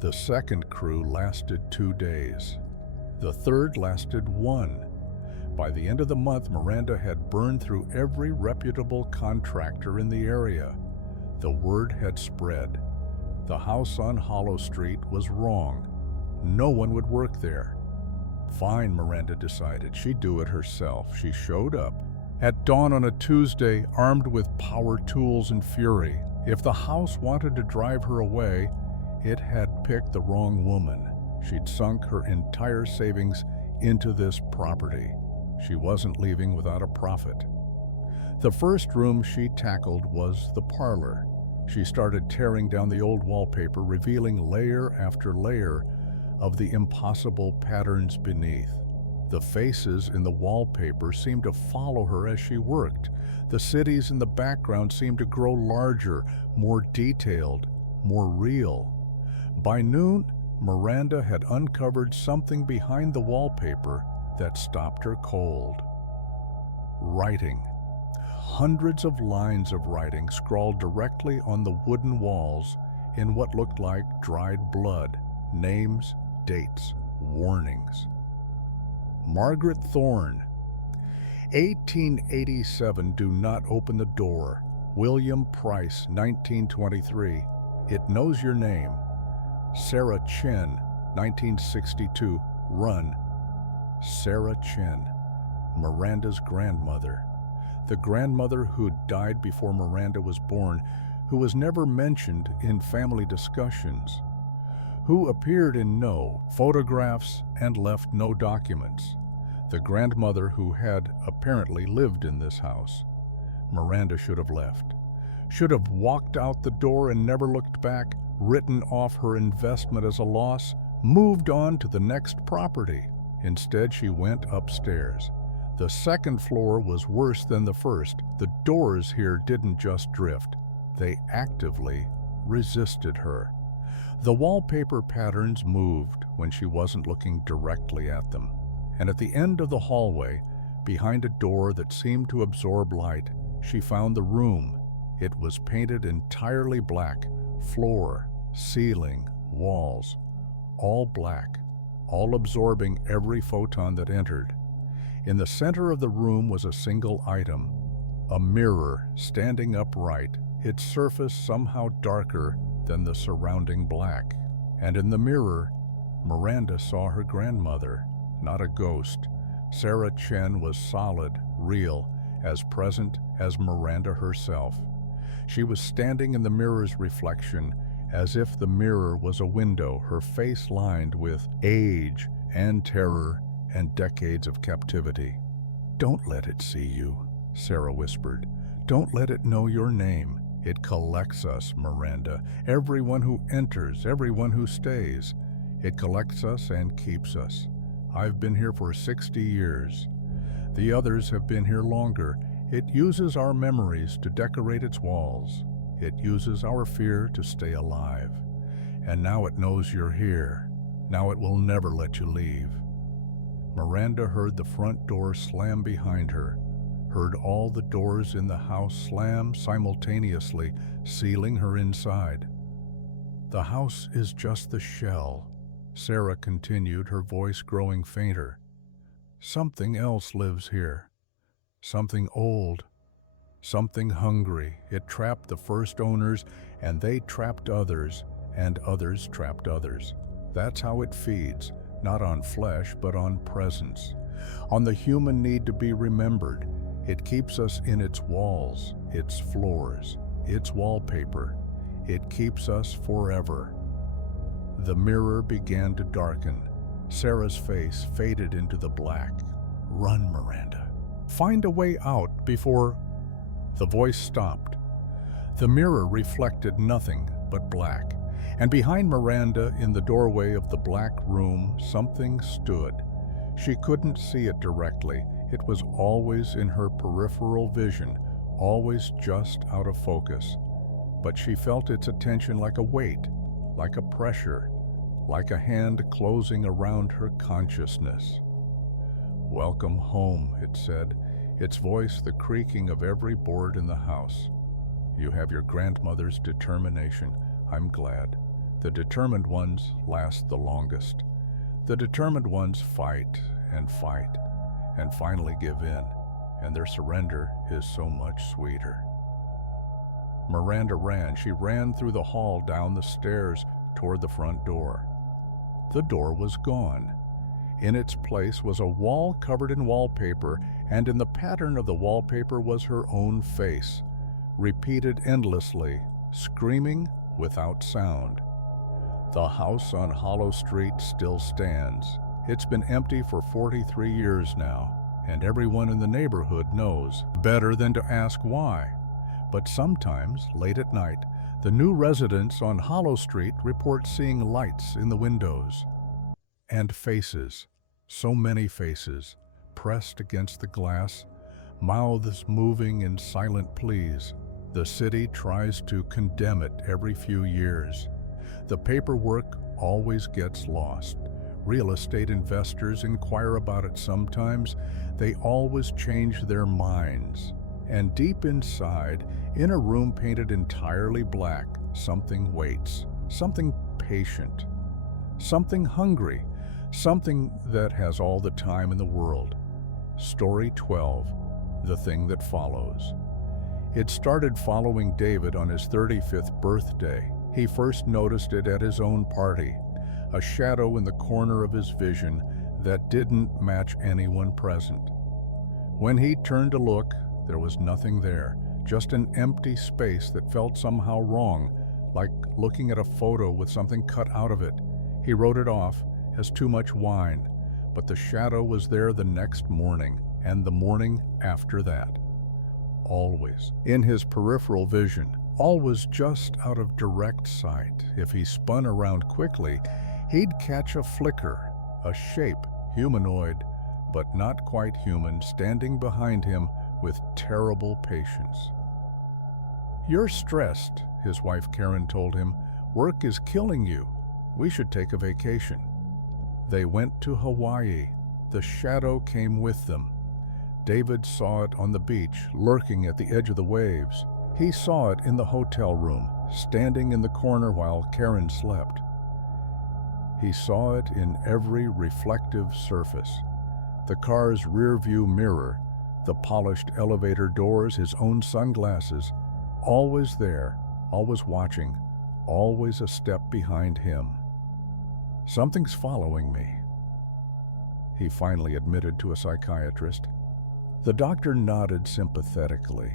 The second crew lasted 2 days. The third lasted 1. By the end of the month, Miranda had burned through every reputable contractor in the area. The word had spread. The house on Hollow Street was wrong. No one would work there. Fine, Miranda decided. She'd do it herself. She showed up at dawn on a Tuesday, armed with power tools and fury. If the house wanted to drive her away, it had picked the wrong woman. She'd sunk her entire savings into this property. She wasn't leaving without a profit. The first room she tackled was the parlor. She started tearing down the old wallpaper, revealing layer after layer of the impossible patterns beneath. The faces in the wallpaper seemed to follow her as she worked. The cities in the background seemed to grow larger, more detailed, more real. By noon, Miranda had uncovered something behind the wallpaper that stopped her cold. Writing. Hundreds of lines of writing scrawled directly on the wooden walls in what looked like dried blood, names, dates, warnings. Margaret Thorne. 1887, do not open the door. William Price, 1923. It knows your name. Sarah Chen, 1962. Run. Sarah Chen, Miranda's grandmother. The grandmother who died before Miranda was born, who was never mentioned in family discussions, who appeared in no photographs and left no documents. The grandmother who had apparently lived in this house. Miranda should have left, should have walked out the door and never looked back, written off her investment as a loss, moved on to the next property. Instead, she went upstairs. The second floor was worse than the first. The doors here didn't just drift. They actively resisted her. The wallpaper patterns moved when she wasn't looking directly at them. And at the end of the hallway, behind a door that seemed to absorb light, she found the room. It was painted entirely black. Floor, ceiling, walls, all black, all absorbing every photon that entered. In the center of the room was a single item, a mirror standing upright, its surface somehow darker than the surrounding black. And in the mirror, Miranda saw her grandmother, not a ghost. Sarah Chen was solid, real, as present as Miranda herself. She was standing in the mirror's reflection, as if the mirror was a window, her face lined with age and terror and decades of captivity. "Don't let it see you," Sarah whispered. "Don't let it know your name. It collects us, Miranda. Everyone who enters, everyone who stays. It collects us and keeps us. I've been here for 60 years. The others have been here longer. It uses our memories to decorate its walls. It uses our fear to stay alive. And now it knows you're here. Now it will never let you leave." Miranda heard the front door slam behind her, heard all the doors in the house slam simultaneously, sealing her inside. "The house is just the shell," Sarah continued, her voice growing fainter. "Something else lives here. Something old. Something hungry. It trapped the first owners, and they trapped others, and others trapped others. That's how it feeds, not on flesh, but on presence, on the human need to be remembered. It keeps us in its walls, its floors, its wallpaper. It keeps us forever." The mirror began to darken. Sarah's face faded into the black. "Run, Miranda. Find a way out before—" The voice stopped. The mirror reflected nothing but black, and behind Miranda, in the doorway of the black room, something stood. She couldn't see it directly. It was always in her peripheral vision, always just out of focus. But she felt its attention like a weight, like a pressure, like a hand closing around her consciousness. "Welcome home," it said, its voice the creaking of every board in the house. "You have your grandmother's determination. I'm glad. The determined ones last the longest. The determined ones fight and finally give in, and their surrender is so much sweeter." Miranda ran. She ran through the hall, down the stairs, toward the front door. The door was gone. In its place was a wall covered in wallpaper, and in the pattern of the wallpaper was her own face, repeated endlessly, screaming without sound. The house on Hollow Street still stands. It's been empty for 43 years now, and everyone in the neighborhood knows better than to ask why. But sometimes, late at night, the new residents on Hollow Street report seeing lights in the windows and faces, So many faces, pressed against the glass, mouths moving in silent pleas. The city tries to condemn it every few years. The paperwork always gets lost. Real estate investors inquire about it sometimes. They always change their minds. And deep inside, in a room painted entirely black, something waits, something patient, something hungry, something that has all the time in the world. Story 12, The Thing That Follows. It started following David on his 35th birthday. He first noticed it at his own party, a shadow in the corner of his vision that didn't match anyone present. When he turned to look, there was nothing there, just an empty space that felt somehow wrong, like looking at a photo with something cut out of it. He wrote it off as too much wine, but the shadow was there the next morning, and the morning after that. Always in his peripheral vision, always just out of direct sight. If he spun around quickly, he'd catch a flicker, a shape, humanoid, but not quite human, standing behind him with terrible patience. "You're stressed," his wife Karen told him. "Work is killing you. We should take a vacation." They went to Hawaii. The shadow came with them. David saw it on the beach, lurking at the edge of the waves. He saw it in the hotel room, standing in the corner while Karen slept. He saw it in every reflective surface. The car's rear-view mirror, the polished elevator doors, his own sunglasses, always there, always watching, always a step behind him. "Something's following me," he finally admitted to a psychiatrist. The doctor nodded sympathetically.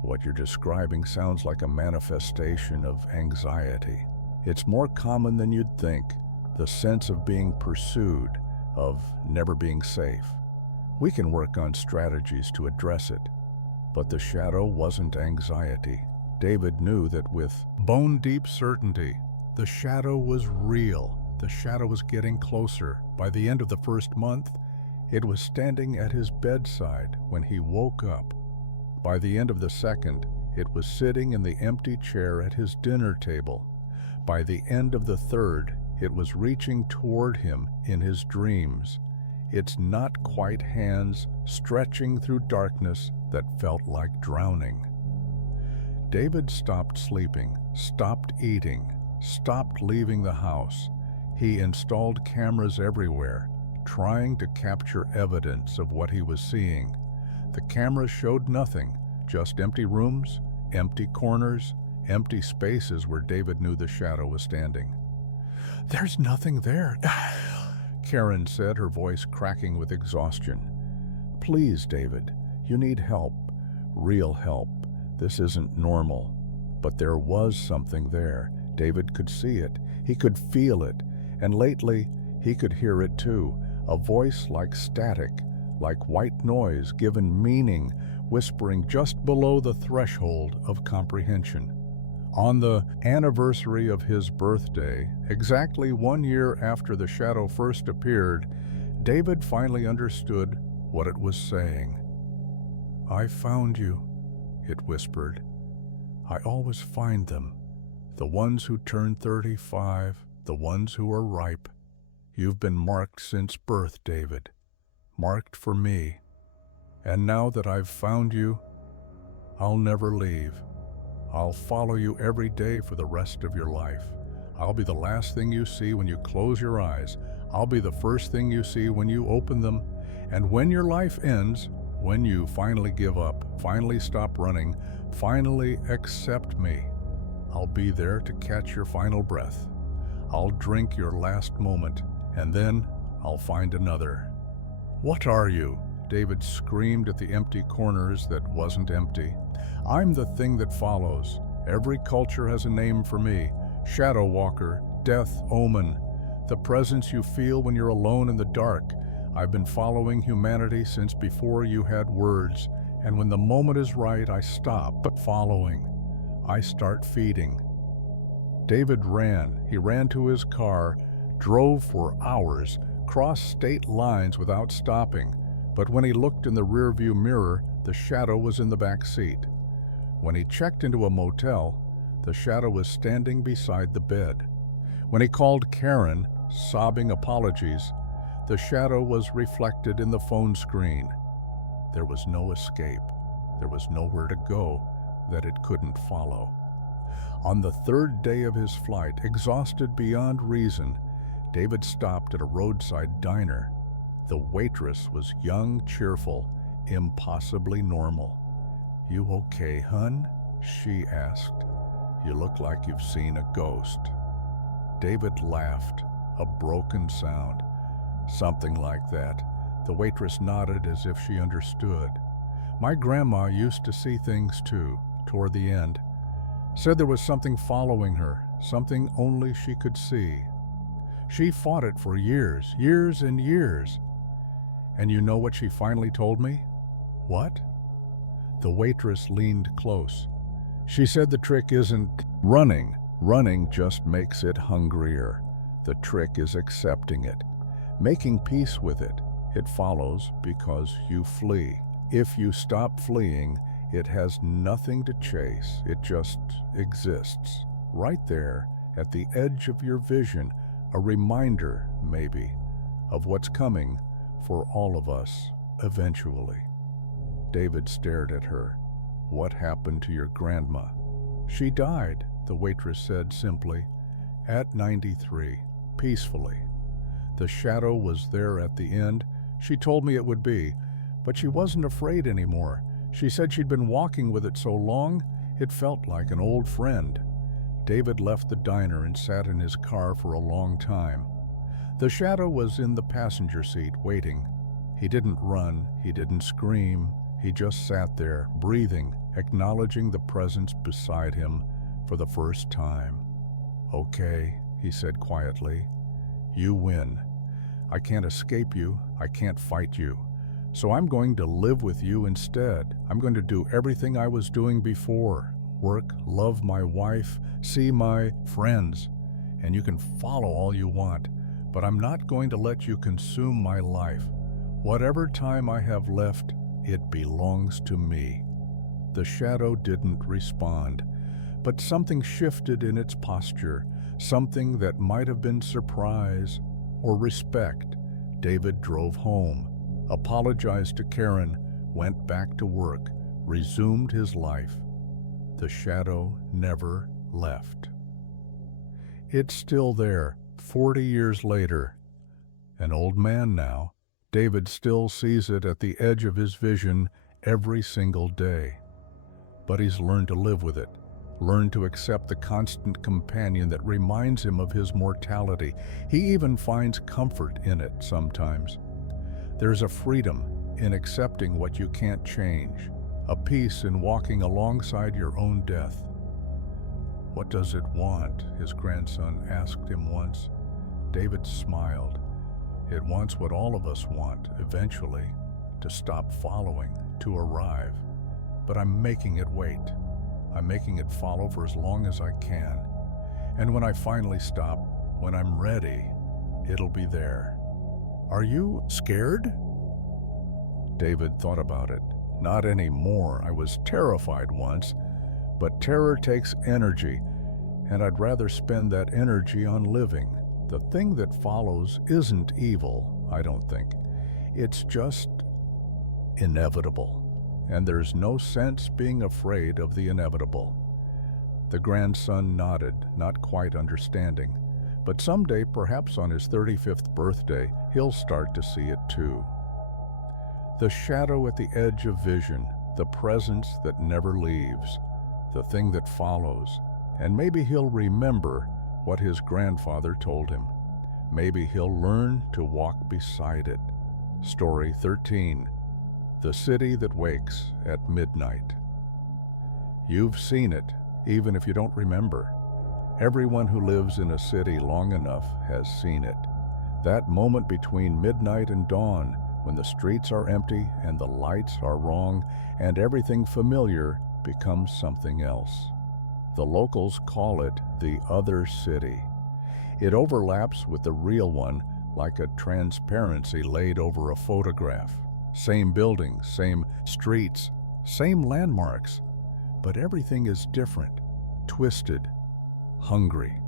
"What you're describing sounds like a manifestation of anxiety. It's more common than you'd think, the sense of being pursued, of never being safe. We can work on strategies to address it." But the shadow wasn't anxiety. David knew that with bone-deep certainty, the shadow was real. The shadow was getting closer. By the end of the first month, it was standing at his bedside when he woke up. By the end of the second, it was sitting in the empty chair at his dinner table. By the end of the third, it was reaching toward him in his dreams, its not quite hands stretching through darkness that felt like drowning. David stopped sleeping, stopped eating, stopped leaving the house. He installed cameras everywhere, trying to capture evidence of what he was seeing. The cameras showed nothing, just empty rooms, empty corners, empty spaces where David knew the shadow was standing. "There's nothing there," Karen said, her voice cracking with exhaustion. "Please, David, you need help, real help. This isn't normal." But there was something there. David could see it, he could feel it, and lately he could hear it too, a voice like static, like white noise given meaning, whispering just below the threshold of comprehension. On the anniversary of his birthday, exactly 1 year after the shadow first appeared, David finally understood what it was saying. "I found you," it whispered. "I always find them, the ones who turn 35, the ones who are ripe. You've been marked since birth, David, marked for me. And now that I've found you, I'll never leave. I'll follow you every day for the rest of your life. I'll be the last thing you see when you close your eyes. I'll be the first thing you see when you open them. And when your life ends, when you finally give up, finally stop running, finally accept me, I'll be there to catch your final breath. I'll drink your last moment, and then I'll find another." "What are you?" David screamed at the empty corners that wasn't empty. "I'm the thing that follows. Every culture has a name for me. Shadow walker, death omen, the presence you feel when you're alone in the dark. I've been following humanity since before you had words, and when the moment is right, I stop following. I start feeding." David ran. He ran to his car, drove for hours, crossed state lines without stopping, but when he looked in the rearview mirror, the shadow was in the back seat. When he checked into a motel, the shadow was standing beside the bed. When he called Karen, sobbing apologies, the shadow was reflected in the phone screen. There was no escape. There was nowhere to go that it couldn't follow. On the third day of his flight, exhausted beyond reason, David stopped at a roadside diner. The waitress was young, cheerful, impossibly normal. "You okay, hun?" she asked. "You look like you've seen a ghost." David laughed, a broken sound. "Something like that." The waitress nodded as if she understood. "My grandma used to see things too, toward the end. Said there was something following her, something only she could see. She fought it for years, years and years. And you know what she finally told me?" "What?" The waitress leaned close. "She said the trick isn't running. Running just makes it hungrier. The trick is accepting it, making peace with it. It follows because you flee. If you stop fleeing, it has nothing to chase. It just exists, right there at the edge of your vision, a reminder, maybe, of what's coming for all of us eventually." David stared at her. "What happened to your grandma?" "She died," the waitress said simply, "at 93, peacefully. The shadow was there at the end. She told me it would be, but she wasn't afraid anymore. She said she'd been walking with it so long, it felt like an old friend." David left the diner and sat in his car for a long time. The shadow was in the passenger seat, waiting. He didn't run, he didn't scream. He just sat there, breathing, acknowledging the presence beside him for the first time. "Okay," he said quietly. "You win. I can't escape you. I can't fight you. So I'm going to live with you instead. I'm going to do everything I was doing before. Work, love my wife, see my friends. And you can follow all you want. But I'm not going to let you consume my life. Whatever time I have left, it belongs to me." The shadow didn't respond, but something shifted in its posture, something that might have been surprise or respect. David drove home, apologized to Karen, went back to work, resumed his life. The shadow never left. It's still there, 40 years later. An old man now, David still sees it at the edge of his vision every single day. But he's learned to live with it, learned to accept the constant companion that reminds him of his mortality. He even finds comfort in it sometimes. There's a freedom in accepting what you can't change, a peace in walking alongside your own death. "What does it want?" his grandson asked him once. David smiled. "It wants what all of us want, eventually, to stop following, to arrive. But I'm making it wait. I'm making it follow for as long as I can. And when I finally stop, when I'm ready, it'll be there." "Are you scared?" David thought about it. "Not anymore. I was terrified once, but terror takes energy, and I'd rather spend that energy on living. The thing that follows isn't evil, I don't think. It's just inevitable. And there's no sense being afraid of the inevitable." The grandson nodded, not quite understanding. But someday, perhaps on his 35th birthday, he'll start to see it too. The shadow at the edge of vision, the presence that never leaves, the thing that follows. And maybe he'll remember what his grandfather told him. Maybe he'll learn to walk beside it. Story 13. The City That Wakes at Midnight. You've seen it, even if you don't remember. Everyone who lives in a city long enough has seen it. That moment between midnight and dawn, when the streets are empty and the lights are wrong and everything familiar becomes something else. The locals call it the other city. It overlaps with the real one, like a transparency laid over a photograph. Same buildings, same streets, same landmarks, but everything is different, twisted, hungry.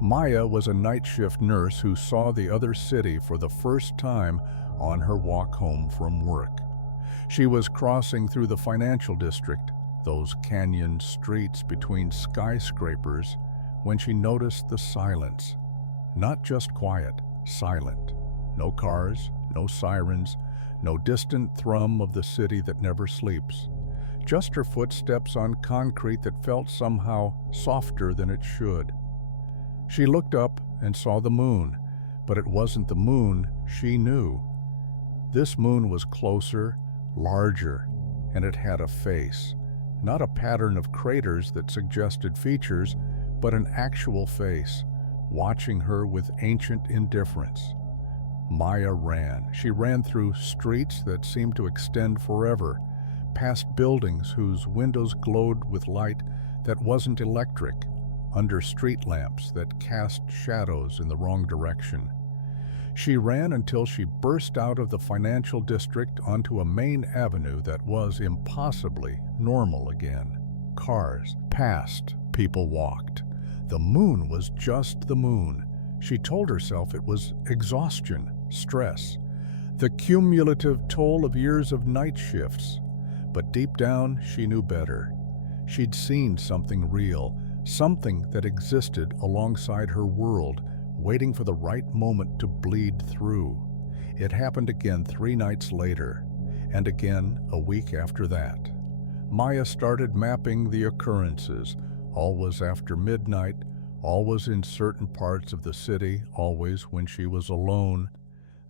Maya was a night shift nurse who saw the other city for the first time on her walk home from work. She was crossing through the financial district, those canyon streets between skyscrapers, when she noticed the silence. Not just quiet, silent. No cars, no sirens, no distant thrum of the city that never sleeps. Just her footsteps on concrete that felt somehow softer than it should. She looked up and saw the moon, but it wasn't the moon she knew. This moon was closer, larger, and it had a face. Not a pattern of craters that suggested features, but an actual face, watching her with ancient indifference. Maya ran. She ran through streets that seemed to extend forever, past buildings whose windows glowed with light that wasn't electric, under street lamps that cast shadows in the wrong direction. She ran until she burst out of the financial district onto a main avenue that was impossibly normal again. Cars passed, people walked. The moon was just the moon. She told herself it was exhaustion, stress, the cumulative toll of years of night shifts. But deep down, she knew better. She'd seen something real, something that existed alongside her world, waiting for the right moment to bleed through. It happened again 3 nights later, and again a week after that. Maya started mapping the occurrences. Always after midnight, always in certain parts of the city, always when she was alone.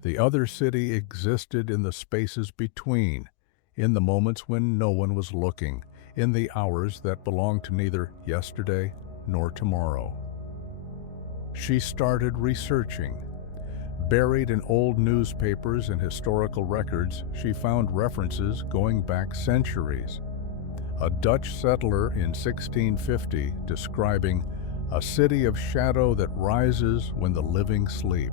The other city existed in the spaces between, in the moments when no one was looking, in the hours that belonged to neither yesterday nor tomorrow. She started researching. Buried in old newspapers and historical records, she found references going back centuries. A Dutch settler in 1650 describing a city of shadow that rises when the living sleep.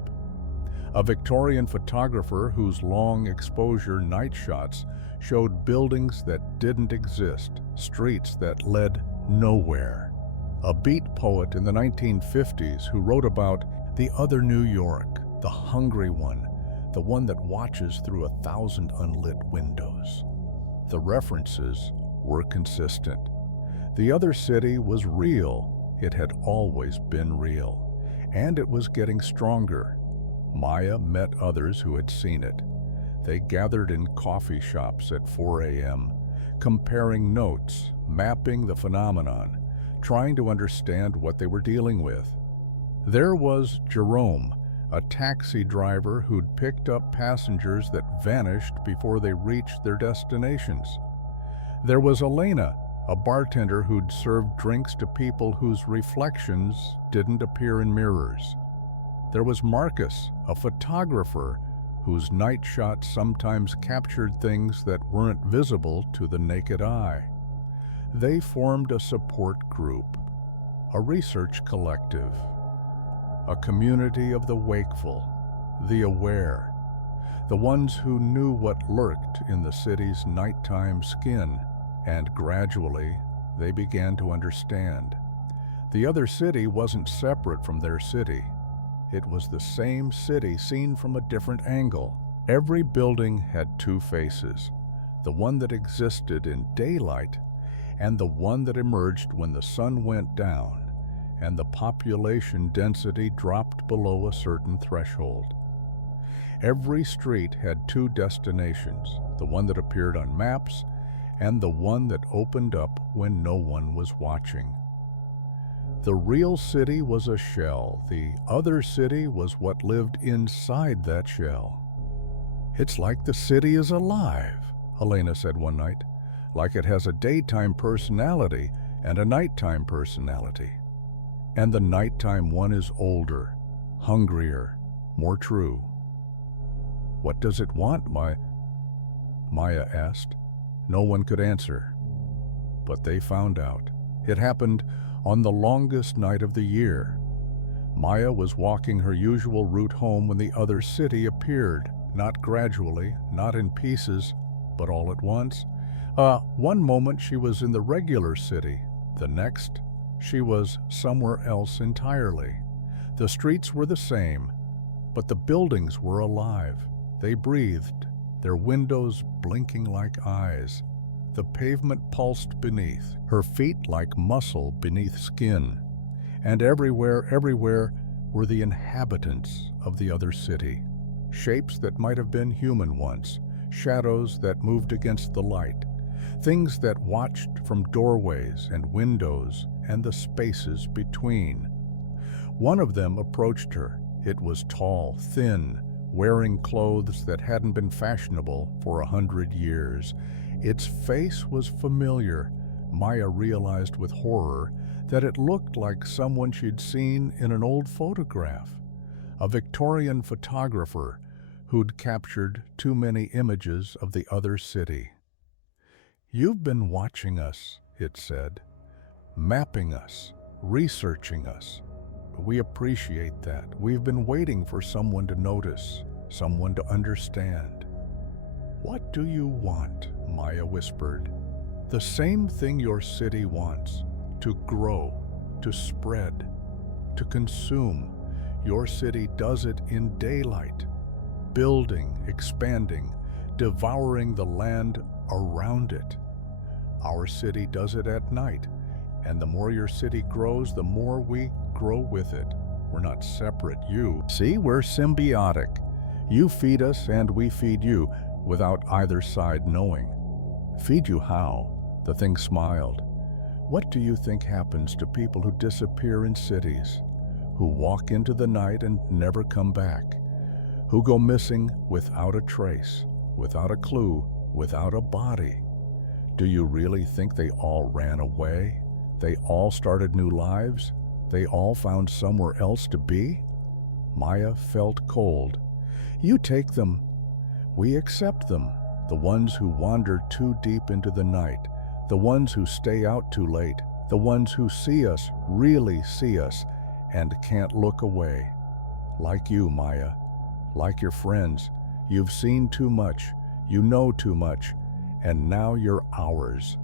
A Victorian photographer whose long exposure night shots showed buildings that didn't exist, streets that led nowhere. A beat poet in the 1950s who wrote about the other New York, the hungry one, the one that watches through 1,000 unlit windows. The references were consistent. The other city was real. It had always been real. And it was getting stronger. Maya met others who had seen it. They gathered in coffee shops at 4 a.m., comparing notes, mapping the phenomenon, trying to understand what they were dealing with. There was Jerome, a taxi driver who'd picked up passengers that vanished before they reached their destinations. There was Elena, a bartender who'd served drinks to people whose reflections didn't appear in mirrors. There was Marcus, a photographer whose night shots sometimes captured things that weren't visible to the naked eye. They formed a support group, a research collective, a community of the wakeful, the aware, the ones who knew what lurked in the city's nighttime skin, and gradually they began to understand. The other city wasn't separate from their city. It was the same city seen from a different angle. Every building had 2 faces, the one that existed in daylight and the one that emerged when the sun went down and the population density dropped below a certain threshold. Every street had 2 destinations, the one that appeared on maps and the one that opened up when no one was watching. The real city was a shell. The other city was what lived inside that shell. "It's like the city is alive," Elena said one night, "like it has a daytime personality and a nighttime personality. And the nighttime one is older, hungrier, more true." "What does it want, Maya asked. No one could answer. But they found out. It happened on the longest night of the year. Maya was walking her usual route home when the other city appeared, not gradually, not in pieces, but all at once. One moment she was in the regular city, the next she was somewhere else entirely. The streets were the same, but the buildings were alive. They breathed, their windows blinking like eyes. The pavement pulsed beneath, her feet like muscle beneath skin. And everywhere were the inhabitants of the other city. Shapes that might have been human once, shadows that moved against the light, things that watched from doorways and windows and the spaces between. One of them approached her. It was tall, thin, wearing clothes that hadn't been fashionable for 100 years. Its face was familiar. Maya realized with horror that it looked like someone she'd seen in an old photograph, a Victorian photographer who'd captured too many images of the other city. "You've been watching us," it said, "mapping us, researching us. We appreciate that. We've been waiting for someone to notice, someone to understand." "What do you want?" Maya whispered. "The same thing your city wants. To grow, to spread, to consume. Your city does it in daylight, building, expanding, devouring the land around it. Our city does it at night, and the more your city grows, the more we grow with it. We're not separate, you. See, we're symbiotic. You feed us and we feed you, without either side knowing." "Feed you how?" The thing smiled. "What do you think happens to people who disappear in cities, who walk into the night and never come back, who go missing without a trace, without a clue, without a body? Do you really think they all ran away? They all started new lives? They all found somewhere else to be?" Maya felt cold. "You take them. We accept them. The ones who wander too deep into the night, the ones who stay out too late, the ones who see us, really see us, and can't look away. Like you, Maya. Like your friends. You've seen too much, you know too much, and now you're ours."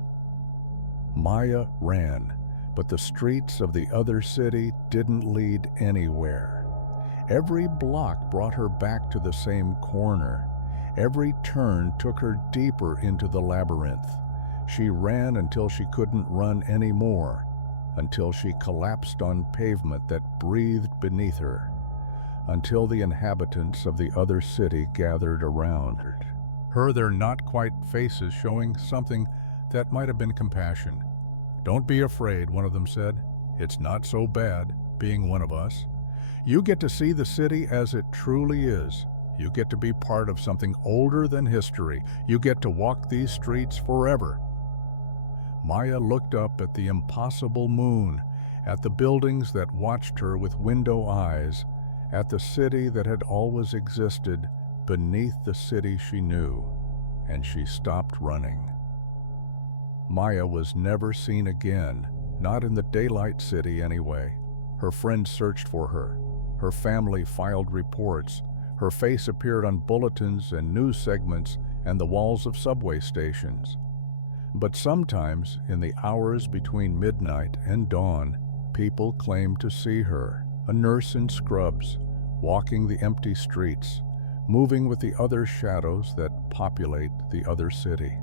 Maya ran, but the streets of the other city didn't lead anywhere. Every block brought her back to the same corner. Every turn took her deeper into the labyrinth. She ran until she couldn't run anymore, until she collapsed on pavement that breathed beneath her, until the inhabitants of the other city gathered around her, their not-quite faces showing something that might have been compassion. "Don't be afraid," one of them said. "It's not so bad, being one of us. You get to see the city as it truly is. You get to be part of something older than history. You get to walk these streets forever." Maya looked up at the impossible moon, at the buildings that watched her with window eyes, at the city that had always existed beneath the city she knew, and she stopped running. Maya was never seen again, not in the daylight city anyway. Her friends searched for her. Her family filed reports. Her face appeared on bulletins and news segments and the walls of subway stations. But sometimes, in the hours between midnight and dawn, people claimed to see her, a nurse in scrubs, walking the empty streets, moving with the other shadows that populate the other city.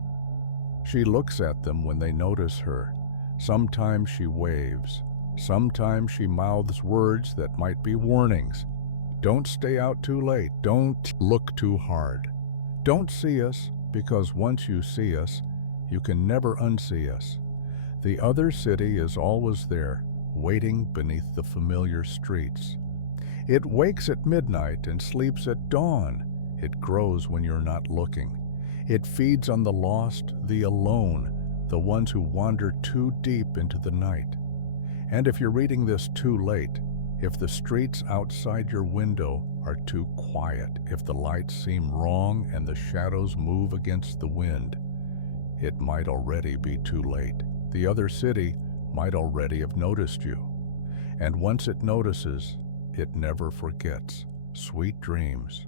She looks at them when they notice her. Sometimes she waves. Sometimes she mouths words that might be warnings. "Don't stay out too late. Don't look too hard. Don't see us, because once you see us, you can never unsee us. The other city is always there, waiting beneath the familiar streets. It wakes at midnight and sleeps at dawn. It grows when you're not looking. It feeds on the lost, the alone, the ones who wander too deep into the night. And if you're reading this too late, if the streets outside your window are too quiet, if the lights seem wrong and the shadows move against the wind, it might already be too late. The other city might already have noticed you. And once it notices, it never forgets. Sweet dreams.